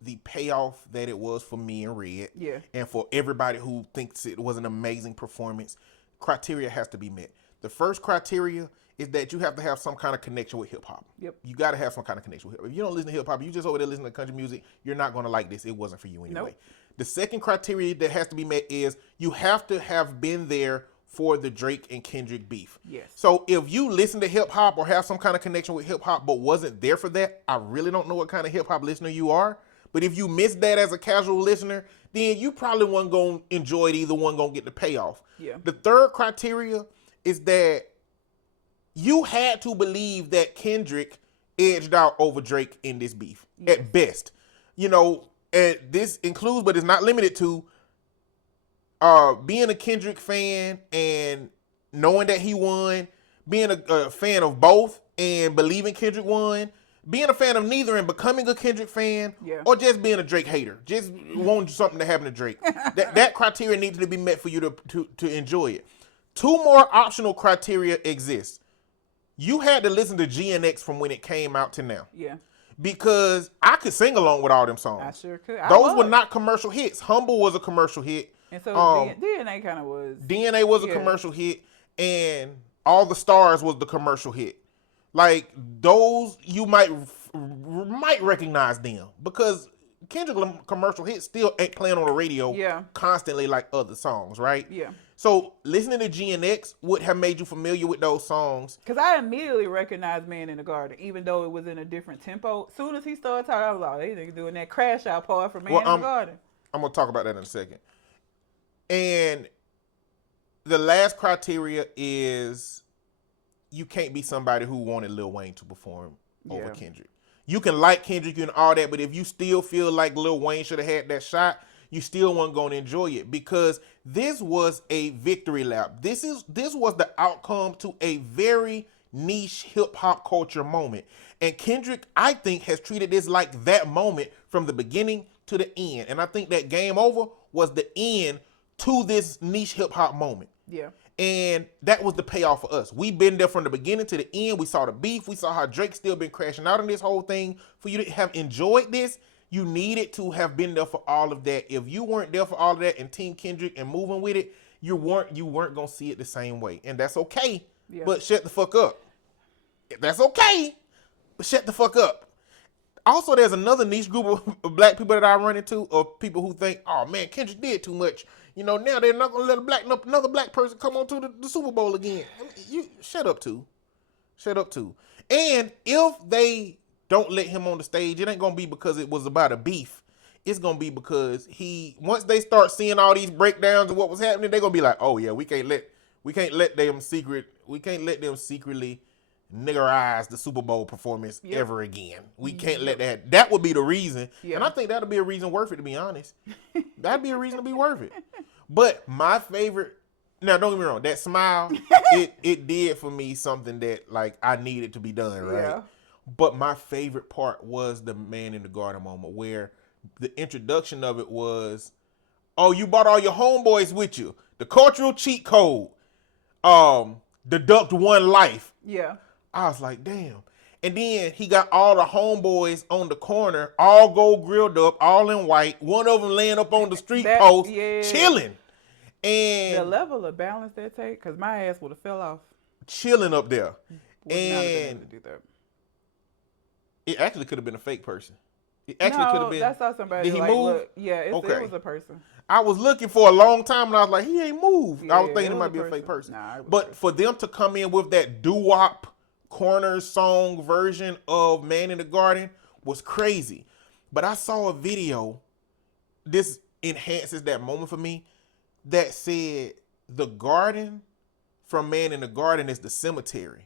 the payoff that it was for me and Red, and for everybody who thinks it was an amazing performance, criteria has to be met. The first criteria is that you have to have some kind of connection with hip hop. Yep. You got to have some kind of connection with hip hop. If you don't listen to hip hop, you just over there listening to country music, you're not going to like this. It wasn't for you anyway. Nope. The second criteria that has to be met is you have to have been there for the Drake and Kendrick beef. Yes. So if you listen to hip hop or have some kind of connection with hip hop but wasn't there for that, I really don't know what kind of hip hop listener you are. But if you missed that as a casual listener, then you probably weren't going to enjoy it either, one going to get the payoff. Yeah. The third criteria is that you had to believe that Kendrick edged out over Drake in this beef, at best. You know, and this includes, but it's not limited to, being a Kendrick fan and knowing that he won, being a fan of both and believing Kendrick won, being a fan of neither and becoming a Kendrick fan, or just being a Drake hater, just wanting something to happen to Drake. that criteria needs to be met for you to enjoy it. Two more optional criteria exist. You had to listen to GNX from when it came out to now. Yeah. Because I could sing along with all them songs. I sure could. Those were not commercial hits. Humble was a commercial hit. And so DNA kind of was. DNA was a commercial hit, and All the Stars was the commercial hit. Like those, you might recognize them because Kendrick commercial hits still ain't playing on the radio constantly like other songs, right? Yeah. So listening to GNX would have made you familiar with those songs. Because I immediately recognized Man in the Garden, even though it was in a different tempo. As soon as he started talking, I was like, they niggas doing that crash out part for Man in the Garden. I'm going to talk about that in a second. And the last criteria is you can't be somebody who wanted Lil Wayne to perform over Kendrick. You can like Kendrick and all that, but if you still feel like Lil Wayne should have had that shot, you still weren't going to enjoy it because this was a victory lap. This was the outcome to a very niche hip hop culture moment. And Kendrick, I think, has treated this like that moment from the beginning to the end. And I think that Game Over was the end to this niche hip hop moment. Yeah. And that was the payoff for us. We've been there from the beginning to the end. We saw the beef. We saw how Drake still been crashing out in this whole thing. For you to have enjoyed this, you needed to have been there for all of that. If you weren't there for all of that and Team Kendrick and moving with it, you weren't gonna see it the same way. And that's okay. Yeah. But shut the fuck up. That's okay. But shut the fuck up. Also, there's another niche group of black people that I run into, of people who think, oh man, Kendrick did too much. You know, now they're not gonna let another black person come on to the Super Bowl again. I mean, you shut up too. And if they don't let him on the stage, it ain't gonna be because it was about a beef. It's gonna be because once they start seeing all these breakdowns of what was happening, they're gonna be like, oh yeah, we can't let them secretly niggerize the Super Bowl performance ever again. We can't let that. That would be the reason. Yeah. And I think that'll be a reason worth it, to be honest. That'd be a reason to be worth it. But my favorite, now don't get me wrong, that smile, it did for me something that like I needed to be done, right? Yeah. But my favorite part was the Man in the Garden moment where the introduction of it was, oh, you brought all your homeboys with you. The cultural cheat code. Deduct one life. Yeah. I was like, damn. And then he got all the homeboys on the corner, all gold grilled up, all in white. One of them laying up on the street post, chilling. And the level of balance that take, because my ass would have fell off. Chilling up there. Would not have been able to do that. It actually could have been a fake person. It actually could have been. I saw somebody. Did he like, move? Look, yeah, it was a person. I was looking for a long time and I was like, he ain't moved. Yeah, I was thinking it might be a fake person. But for them to come in with that doo-wop corner song version of Man in the Garden was crazy. But I saw a video, this enhances that moment for me, that said the garden from Man in the Garden is the cemetery.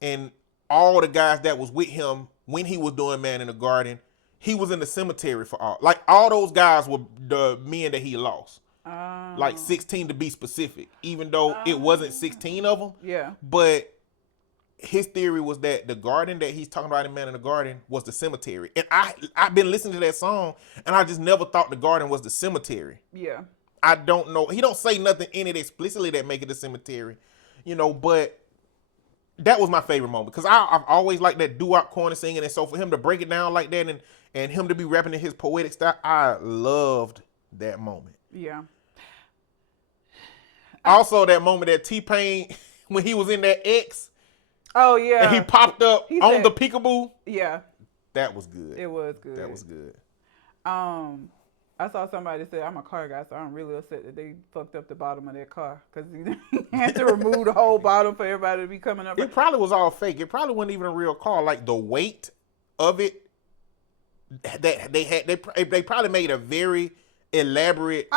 And all the guys that was with him when he was doing Man in the Garden, he was in the cemetery for all those guys were the men that he lost. Like 16 to be specific, even though it wasn't 16 of them. Yeah. But his theory was that the garden that he's talking about in Man in the Garden was the cemetery. And I've been listening to that song and I just never thought the garden was the cemetery. Yeah. I don't know. He don't say nothing in it explicitly that make it the cemetery, but that was my favorite moment because I've always liked that doo-wop corner singing. And so for him to break it down like that and him to be rapping in his poetic style, I loved that moment. Yeah. Also, that moment that T-Pain, when he was in that X. Oh, yeah. And he popped up on the peekaboo. Yeah. That was good. It was good. That was good. I saw somebody say, I'm a car guy, so I'm really upset that they fucked up the bottom of their car because he had to remove the whole bottom for everybody to be coming up. It probably was all fake. It probably wasn't even a real car. Like the weight of it, that they probably made a very elaborate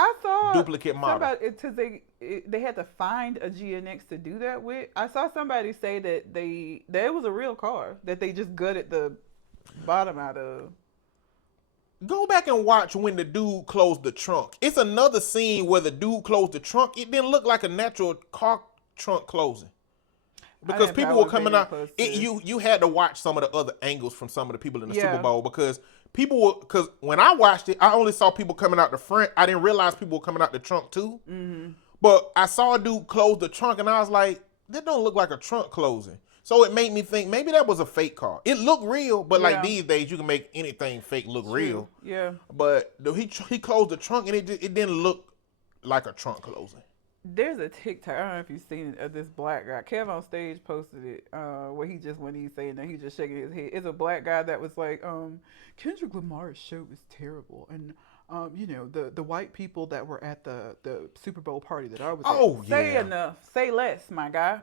duplicate model. Because they had to find a GNX to do that with. I saw somebody say that it was a real car that they just gutted the bottom out of. Go back and watch when the dude closed the trunk. It's another scene where the dude closed the trunk. It didn't look like a natural car trunk closing. Because people were coming out. You had to watch some of the other angles from some of the people in the Super Bowl because because when I watched it, I only saw people coming out the front. I didn't realize people were coming out the trunk too. Mm-hmm. But I saw a dude close the trunk and I was like, that don't look like a trunk closing. So it made me think maybe that was a fake car. It looked real, but like these days you can make anything fake look real. Yeah. But he closed the trunk and it didn't look like a trunk closing. There's a TikTok, I don't know if you've seen it, of this black guy. Kev on stage posted it where when he's saying that, he's just shaking his head. It's a black guy that was like, Kendrick Lamar's show is terrible. And, the white people that were at the Super Bowl party that I was at. Say enough. Say less, my guy.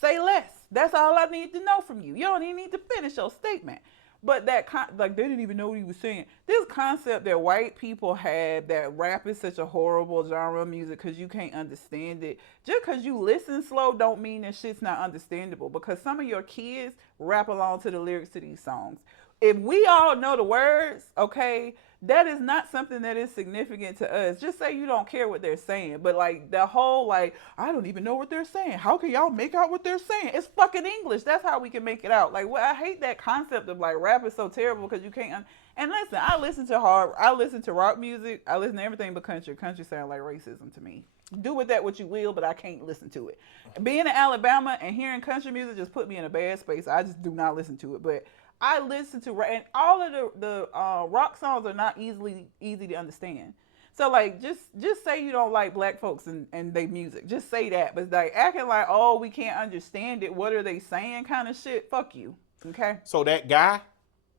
Say less. That's all I need to know from you. You don't even need to finish your statement. But they didn't even know what he was saying. This concept that white people have that rap is such a horrible genre of music because you can't understand it. Just because you listen slow don't mean that shit's not understandable because some of your kids rap along to the lyrics to these songs. If we all know the words, okay, that is not something that is significant to us. Just say you don't care what they're saying. But the whole I don't even know what they're saying. How can y'all make out what they're saying? It's fucking English. That's how we can make it out. I hate that concept of rap is so terrible because you can't. And listen, I listen to rock music. I listen to everything but country. Country sound like racism to me. Do with that what you will, but I can't listen to it. Being in Alabama and hearing country music just put me in a bad space. I just do not listen to it. But I listen to, and all of the rock songs are not easy to understand. So just say you don't like black folks and they music. Just say that. But acting like, oh, we can't understand it. What are they saying? Kind of shit. Fuck you. Okay. So that guy,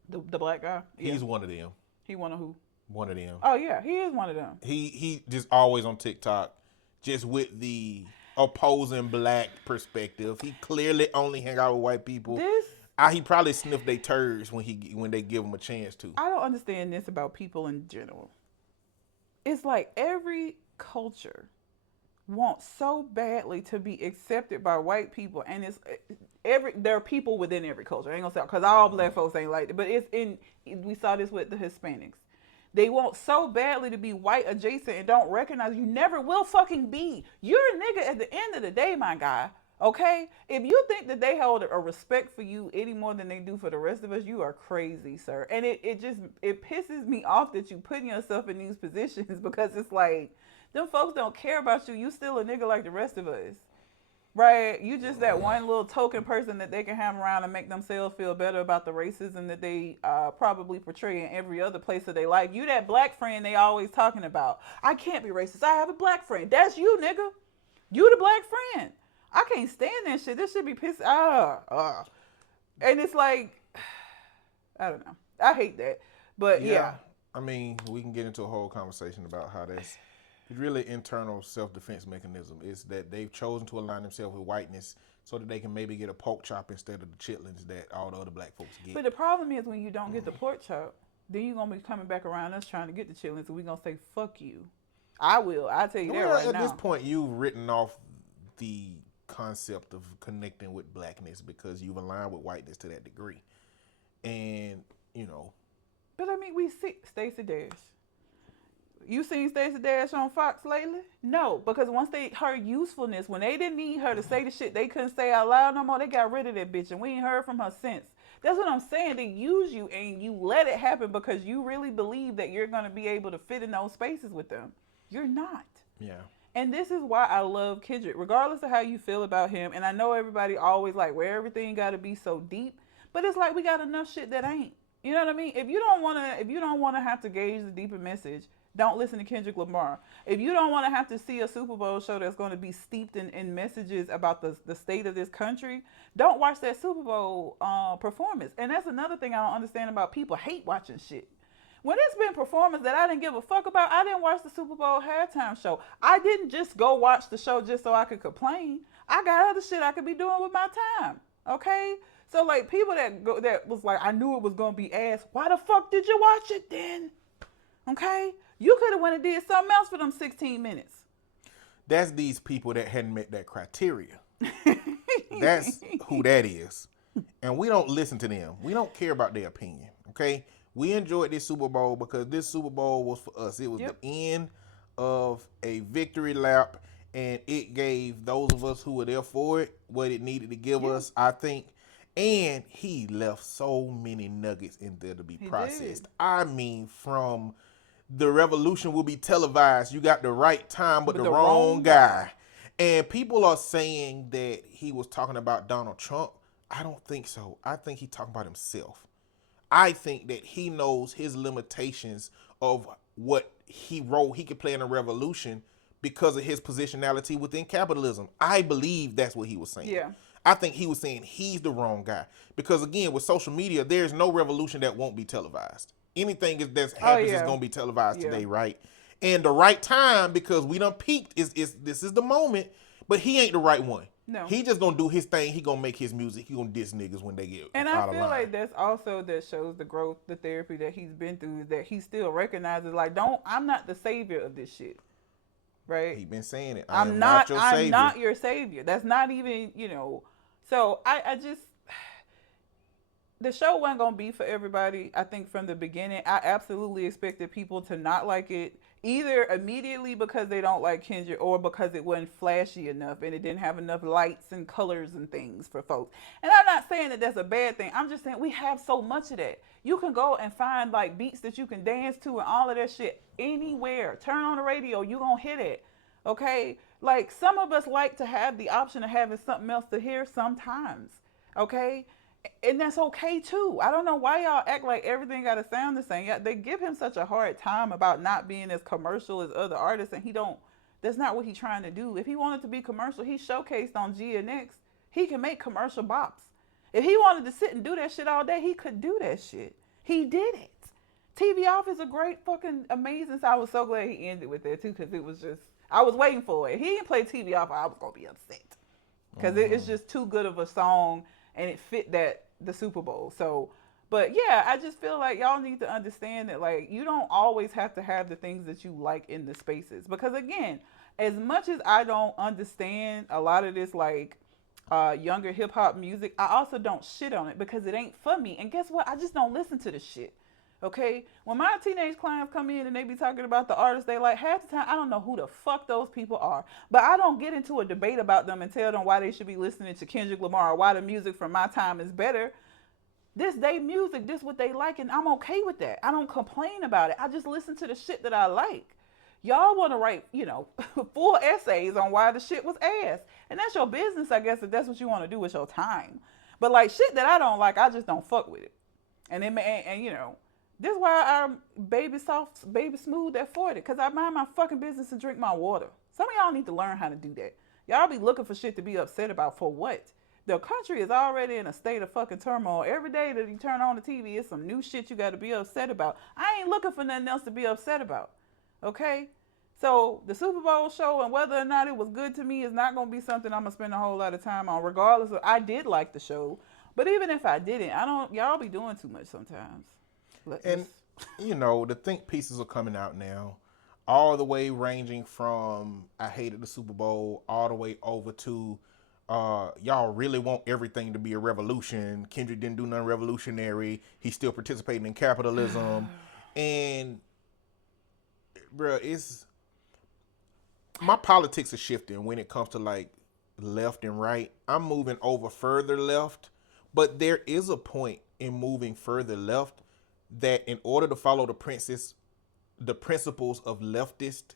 the black guy, he's one of them. He one of who? One of them. Oh yeah, he is one of them. He just always on TikTok, just with the opposing black perspective. He clearly only hang out with white people. He probably sniffed their turds when they give him a chance to. I don't understand this about people in general. It's like every culture wants so badly to be accepted by white people, and there are people within every culture. I ain't gonna say because all black folks ain't like it, but we saw this with the Hispanics. They want so badly to be white adjacent and don't recognize you never will fucking be. You're a nigga at the end of the day, my guy. Okay? If you think that they hold a respect for you any more than they do for the rest of us, you are crazy, sir. And it pisses me off that you putting yourself in these positions because it's like, them folks don't care about you. You still a nigga like the rest of us. Right? You just that one little token person that they can have around and make themselves feel better about the racism that they probably portray in every other place of their life. You that black friend they always talking about. I can't be racist. I have a black friend. That's you, nigga. You the black friend. I can't stand that shit. This should be pissed. And it's like, I don't know. I hate that. But yeah. I mean, we can get into a whole conversation about how that's really internal self-defense mechanism. Is that they've chosen to align themselves with whiteness so that they can maybe get a pork chop instead of the chitlins that all the other black folks get. But the problem is when you don't get the pork chop, then you're going to be coming back around us trying to get the chitlins, and we're going to say, fuck you. I will. I'll tell you that right now. At this point, you've written off the concept of connecting with blackness because you've aligned with whiteness to that degree. And, you know. But I mean, we see Stacey Dash. You seen Stacey Dash on Fox lately? No, because once her usefulness, when they didn't need her to say the shit they couldn't say out loud no more, they got rid of that bitch, and we ain't heard from her since. That's what I'm saying. They use you, and you let it happen because you really believe that you're going to be able to fit in those spaces with them. You're not. Yeah. And this is why I love Kendrick, regardless of how you feel about him. And I know everybody always like where everything got to be so deep, but it's like we got enough shit that ain't. You know what I mean? If you don't want to have to gauge the deeper message, don't listen to Kendrick Lamar. If you don't want to have to see a Super Bowl show that's going to be steeped in messages about the state of this country, don't watch that Super Bowl performance. And that's another thing I don't understand about people hate watching shit. When it's been performance that I didn't give a fuck about, I didn't watch the Super Bowl halftime show. I didn't just go watch the show just so I could complain. I got other shit I could be doing with my time. Okay? So like people that was like, I knew it was going to be ass. Why the fuck did you watch it then? Okay? You could have went and did something else for them 16 minutes. That's these people that hadn't met that criteria. That's who that is. And we don't listen to them. We don't care about their opinion. Okay? We enjoyed this Super Bowl because this Super Bowl was for us. It was the end of a victory lap, and it gave those of us who were there for it what it needed to give us, I think. And he left so many nuggets in there to be processed. I mean, from the revolution will be televised. You got the right time, but the wrong guy. And people are saying that he was talking about Donald Trump. I don't think so. I think he's talking about himself. I think that he knows his limitations of what role he could play in a revolution because of his positionality within capitalism. I believe that's what he was saying. Yeah. I think he was saying he's the wrong guy. Because again, with social media, there's no revolution that won't be televised. Anything that happens is going to be televised today, right? And the right time, because we done peaked, this is the moment, but he ain't the right one. No. He just gonna do his thing. He gonna make his music. He gonna diss niggas when they get and out of line. And I feel like that's also that shows the growth, the therapy that he's been through, is that he still recognizes like, I'm not the savior of this shit, right? He been saying it. I'm not your savior. That's not even, So I just, the show wasn't gonna be for everybody. I think from the beginning, I absolutely expected people to not like it. Either immediately because they don't like Kendrick or because it wasn't flashy enough and it didn't have enough lights and colors and things for folks. And I'm not saying that that's a bad thing. I'm just saying we have so much of that. You can go and find like beats that you can dance to and all of that shit anywhere. Turn on the radio, you gonna hit it. Okay? Like some of us like to have the option of having something else to hear sometimes. Okay? And that's okay too. I don't know why y'all act like everything got to sound the same. Yeah, they give him such a hard time about not being as commercial as other artists, and that's not what he's trying to do. If he wanted to be commercial, he showcased on GNX. He can make commercial bops. If he wanted to sit and do that shit all day, he could do that shit. He did it. TV Off is a great fucking amazing. So I was so glad he ended with that too, because it was just, I was waiting for it. If he didn't play TV Off, I was going to be upset. Because it's just too good of a song. And it fit the Super Bowl. So, but yeah, I just feel like y'all need to understand that like you don't always have to have the things that you like in the spaces. Because again, as much as I don't understand a lot of this like younger hip hop music, I also don't shit on it because it ain't for me. And guess what? I just don't listen to the shit. Okay? When my teenage clients come in and they be talking about the artists they like, half the time I don't know who the fuck those people are. But I don't get into a debate about them and tell them why they should be listening to Kendrick Lamar or why the music from my time is better. This they music, this what they like, and I'm okay with that. I don't complain about it. I just listen to the shit that I like. Y'all want to write, full essays on why the shit was ass. And that's your business, I guess, if that's what you want to do with your time. But like shit that I don't like, I just don't fuck with it. And this is why I'm baby smooth at 40. Because I mind my fucking business and drink my water. Some of y'all need to learn how to do that. Y'all be looking for shit to be upset about for what? The country is already in a state of fucking turmoil. Every day that you turn on the TV, it's some new shit you got to be upset about. I ain't looking for nothing else to be upset about. Okay? So the Super Bowl show and whether or not it was good to me is not going to be something I'm going to spend a whole lot of time on, regardless of, I did like the show. But even if I didn't, y'all be doing too much sometimes. And, the think pieces are coming out now. All the way ranging from I hated the Super Bowl all the way over to y'all really want everything to be a revolution. Kendrick didn't do nothing revolutionary. He's still participating in capitalism. And, bro, my politics are shifting when it comes to like left and right. I'm moving over further left, but there is a point in moving further left that in order to follow the principles of leftist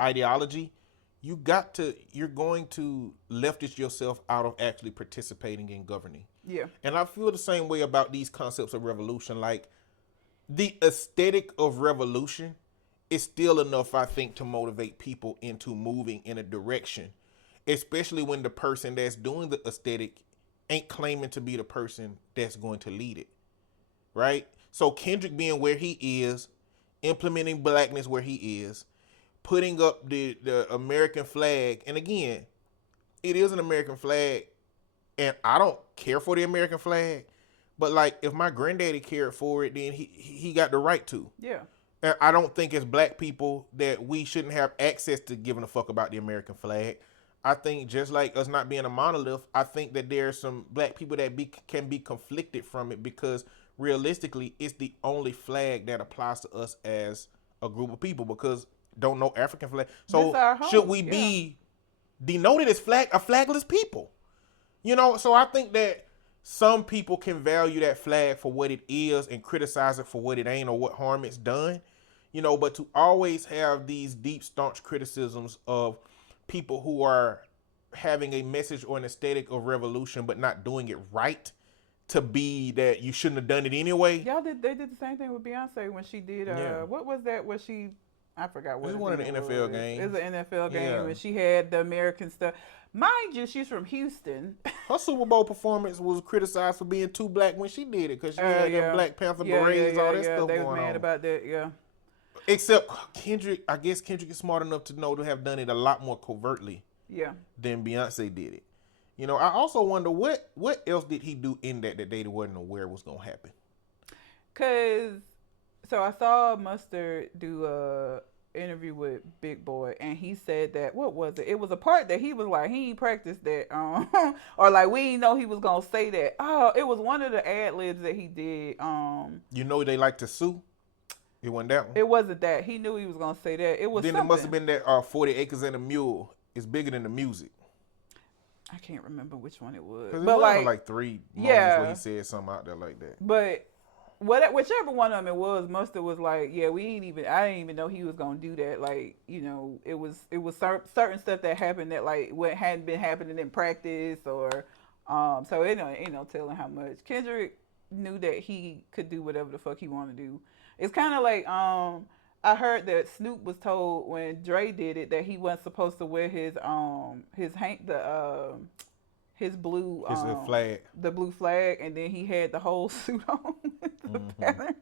ideology, you're going to leftist yourself out of actually participating in governing. Yeah. And I feel the same way about these concepts of revolution. Like, the aesthetic of revolution is still enough, I think, to motivate people into moving in a direction, especially when the person that's doing the aesthetic ain't claiming to be the person that's going to lead it, right? So Kendrick being where he is, implementing blackness where he is, putting up the American flag. And again, it is an American flag, and I don't care for the American flag, but like if my granddaddy cared for it, then he got the right to. Yeah. And I don't think as black people that we shouldn't have access to giving a fuck about the American flag. I think just like us not being a monolith, I think that there are some black people that can be conflicted from it because realistically, it's the only flag that applies to us as a group of people because don't know African flag. So should we be denoted as a flagless people? So I think that some people can value that flag for what it is and criticize it for what it ain't or what harm it's done. But to always have these deep, staunch criticisms of people who are having a message or an aesthetic of revolution but not doing it right, to be that you shouldn't have done it anyway. They did the same thing with Beyonce when she did, what was that, I forgot what it was. One of the NFL games. It was an NFL game and she had the American stuff. Mind you, she's from Houston. Her Super Bowl performance was criticized for being too black when she did it because she had them Black Panther berets, all that stuff going on. They were mad about that, Except Kendrick, I guess Kendrick is smart enough to know to have done it a lot more covertly than Beyonce did it. I also wonder what else did he do in that they wasn't aware was going to happen? So I saw Mustard do a interview with Big Boy, and he said that, what was it? It was a part that he was like, he ain't practiced that, or like we didn't know he was going to say that. Oh, it was one of the ad-libs that he did. They like to sue? It wasn't that one? It wasn't that. He knew he was going to say that. It was Then something. It must have been that 40 Acres and a Mule. It's bigger than the music. I can't remember which one it was. But like 3 moments where he said something out there like that. But whichever one of them it was, Mustard was like, I didn't even know he was gonna do that. Like, it was certain stuff that happened that like what hadn't been happening in practice or so it ain't no telling how much. Kendrick knew that he could do whatever the fuck he wanted to do. It's kind of like I heard that Snoop was told when Dre did it that he wasn't supposed to wear his blue flag, the blue flag, and then he had the whole suit on with the pattern.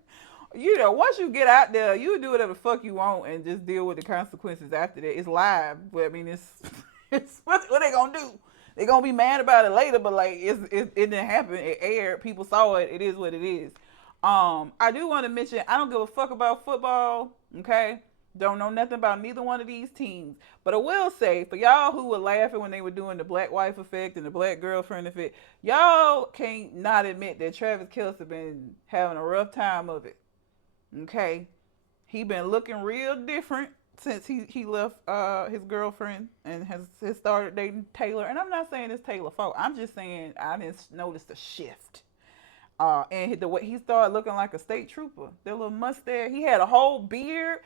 Once you get out there, you do whatever the fuck you want and just deal with the consequences after that. It's live, but I mean, it's what they gonna do? They gonna be mad about it later, but like it didn't happen. It aired. People saw it. It is what it is. I do want to mention, I don't give a fuck about football, okay? Don't know nothing about neither one of these teams. But I will say, for y'all who were laughing when they were doing the black wife effect and the black girlfriend effect, y'all can't not admit that Travis Kelce been having a rough time of it, okay? He been looking real different since he left his girlfriend and has started dating Taylor. And I'm not saying it's Taylor's fault. I'm just saying I didn't notice the shift. And the way he started looking like a state trooper, that little mustache, he had a whole beard.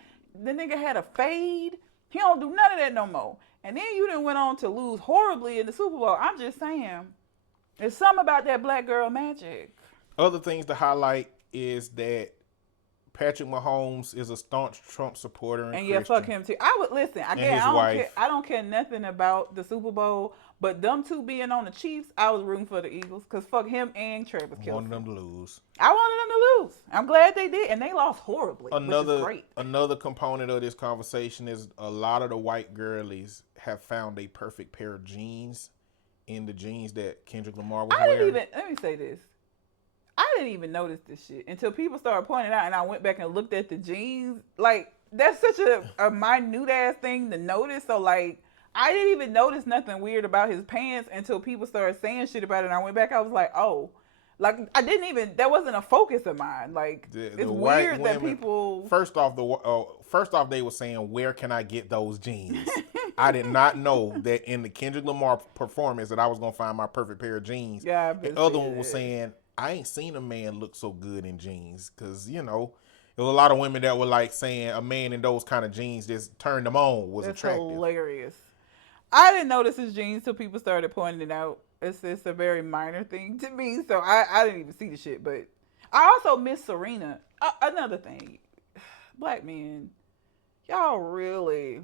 The nigga had a fade. He don't do none of that no more. And then you done went on to lose horribly in the Super Bowl. I'm just saying, there's something about that black girl magic. Other things to highlight is that Patrick Mahomes is a staunch Trump supporter and yeah, fuck him too. I would listen. Again, I don't care nothing about the Super Bowl, but them two being on the Chiefs, I was rooting for the Eagles because fuck him and Travis Kelce. Wanted them to lose. I wanted them to lose. I'm glad they did, and they lost horribly. Which is great. Another component of this conversation is a lot of the white girlies have found a perfect pair of jeans in the jeans that Kendrick Lamar was wearing. Let me say this. I didn't even notice this shit until people started pointing out, and I went back and looked at the jeans. Like, that's such a minute ass thing to notice. So, like, I didn't even notice nothing weird about his pants until people started saying shit about it. And I went back, I was like, oh. Like, that wasn't a focus of mine. Like, it's weird women, that people. First off, they were saying, where can I get those jeans? I did not know that in the Kendrick Lamar performance that I was going to find my perfect pair of jeans. Yeah, the other one was saying, I ain't seen a man look so good in jeans. Because, there was a lot of women that were like saying a man in those kind of jeans just turned them on was attractive. That's hilarious. I didn't notice his jeans till people started pointing it out. It's a very minor thing to me, so I didn't even see the shit. But I also miss Serena. Another thing, black men, y'all really.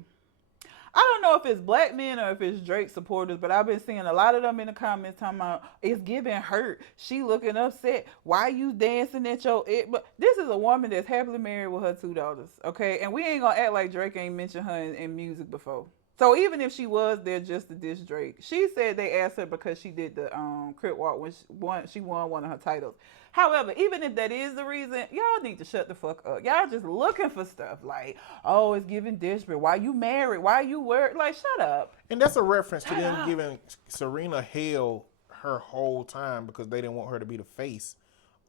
I don't know if it's black men or if it's Drake supporters, but I've been seeing a lot of them in the comments talking about it's giving hurt. She looking upset. Why you dancing at your it? But this is a woman that's happily married with her 2 daughters, okay? And we ain't gonna act like Drake ain't mentioned her in music before. So even if she was there just to diss Drake, she said they asked her because she did the Crip Walk when she won one of her titles. However, even if that is the reason, y'all need to shut the fuck up. Y'all just looking for stuff like, oh, it's giving desperate. Why you married? Why you work? Like, shut up. And that's a reference to them giving Serena hell her whole time because they didn't want her to be the face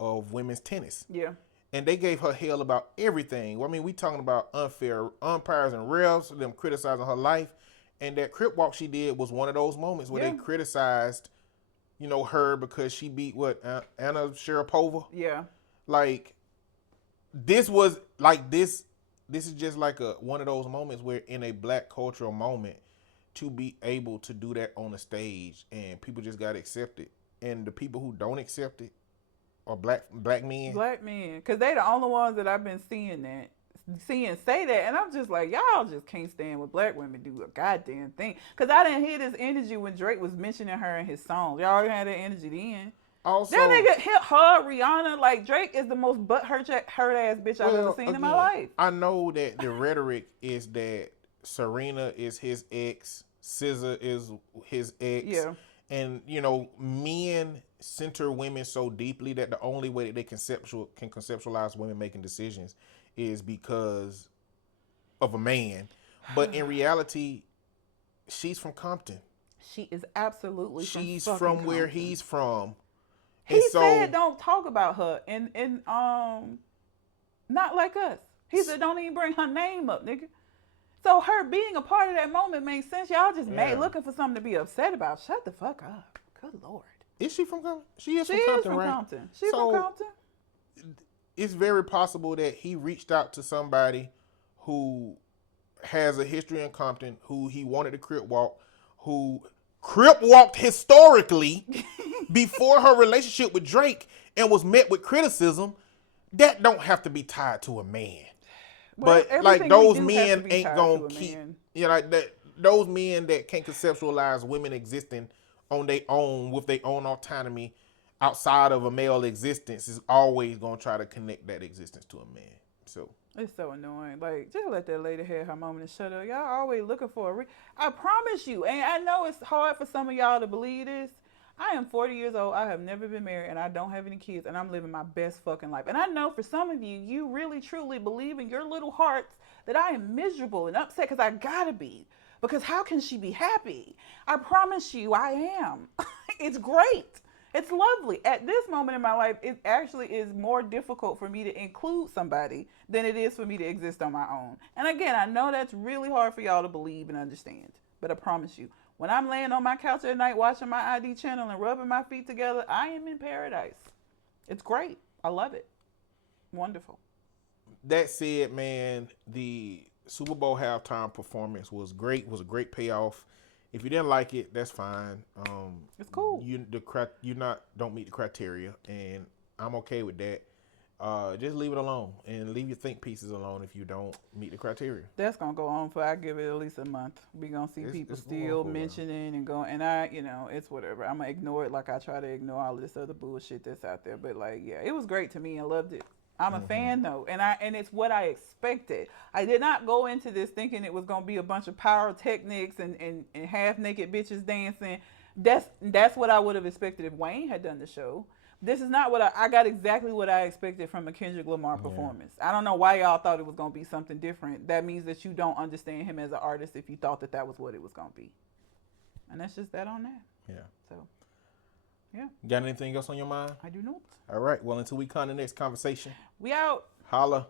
of women's tennis. Yeah. And they gave her hell about everything. I mean, we talking about unfair umpires and refs, them criticizing her life. And that Crip Walk she did was one of those moments where they criticized, her because she beat Anna Sharapova. Yeah. Like, this was like this is just like one of those moments where in a black cultural moment to be able to do that on a stage and people just got to accept it. And the people who don't accept it are black men. Black men. Because they the only ones that I've been seeing say that, and I'm just like, y'all just can't stand when black women do a goddamn thing. Because I didn't hear this energy when Drake was mentioning her in his songs. Y'all had that energy then. Also, that nigga hit her, Rihanna. Like, Drake is the most hurt ass bitch I've ever seen in my life. I know that the rhetoric is that Serena is his ex, SZA is his ex. Yeah. And, men center women so deeply that the only way that they can conceptualize women making decisions is because of a man. But in reality, she's from Compton. She is absolutely she's from where Compton. He's from. He said don't talk about her and not like us. He said don't even bring her name up, nigga. So her being a part of that moment makes sense. Y'all just looking for something to be upset about. Shut the fuck up. Good Lord. Is she from Compton? She is from Compton, right? Compton. She's from Compton. It's very possible that he reached out to somebody who has a history in Compton, who he wanted to Crip Walk, who Crip Walked historically before her relationship with Drake and was met with criticism. That don't have to be tied to a man. Well, but like those men ain't gonna keep, like that. Those men that can't conceptualize women existing on their own with their own autonomy outside of a male existence is always gonna try to connect that existence to a man. So it's so annoying. Like, just let that lady have her moment and shut up. Y'all always looking for I promise you, and I know it's hard for some of y'all to believe this. I am 40 years old. I have never been married, and I don't have any kids, and I'm living my best fucking life. And I know for some of you, you really, truly believe in your little hearts that I am miserable and upset because I gotta be. Because how can she be happy? I promise you I am. It's great. It's lovely. At this moment in my life, it actually is more difficult for me to include somebody than it is for me to exist on my own. And again, I know that's really hard for y'all to believe and understand. But I promise you, when I'm laying on my couch at night watching my ID channel and rubbing my feet together, I am in paradise. It's great. I love it. Wonderful. That said, man, the Super Bowl halftime performance was great. Was a great payoff. If you didn't like it, that's fine. It's cool. Don't meet the criteria, and I'm okay with that. just leave it alone and leave your think pieces alone if you don't meet the criteria. That's gonna go on for I give it at least a month. We gonna see people still mentioning and going, and it's whatever. I'm gonna ignore it like I try to ignore all this other bullshit that's out there. But like, yeah, it was great to me and loved it. I'm a fan though, and it's what I expected. I did not go into this thinking it was gonna be a bunch of pyrotechnics and half naked bitches dancing. That's what I would have expected if Wayne had done the show. This is not what I got exactly what I expected from a Kendrick Lamar performance. I don't know why y'all thought it was going to be something different. That means that you don't understand him as an artist if you thought that was what it was going to be. And that's just that on that. Yeah. So, yeah. Got anything else on your mind? I do not. All right. Well, until we come to the next conversation. We out. Holla.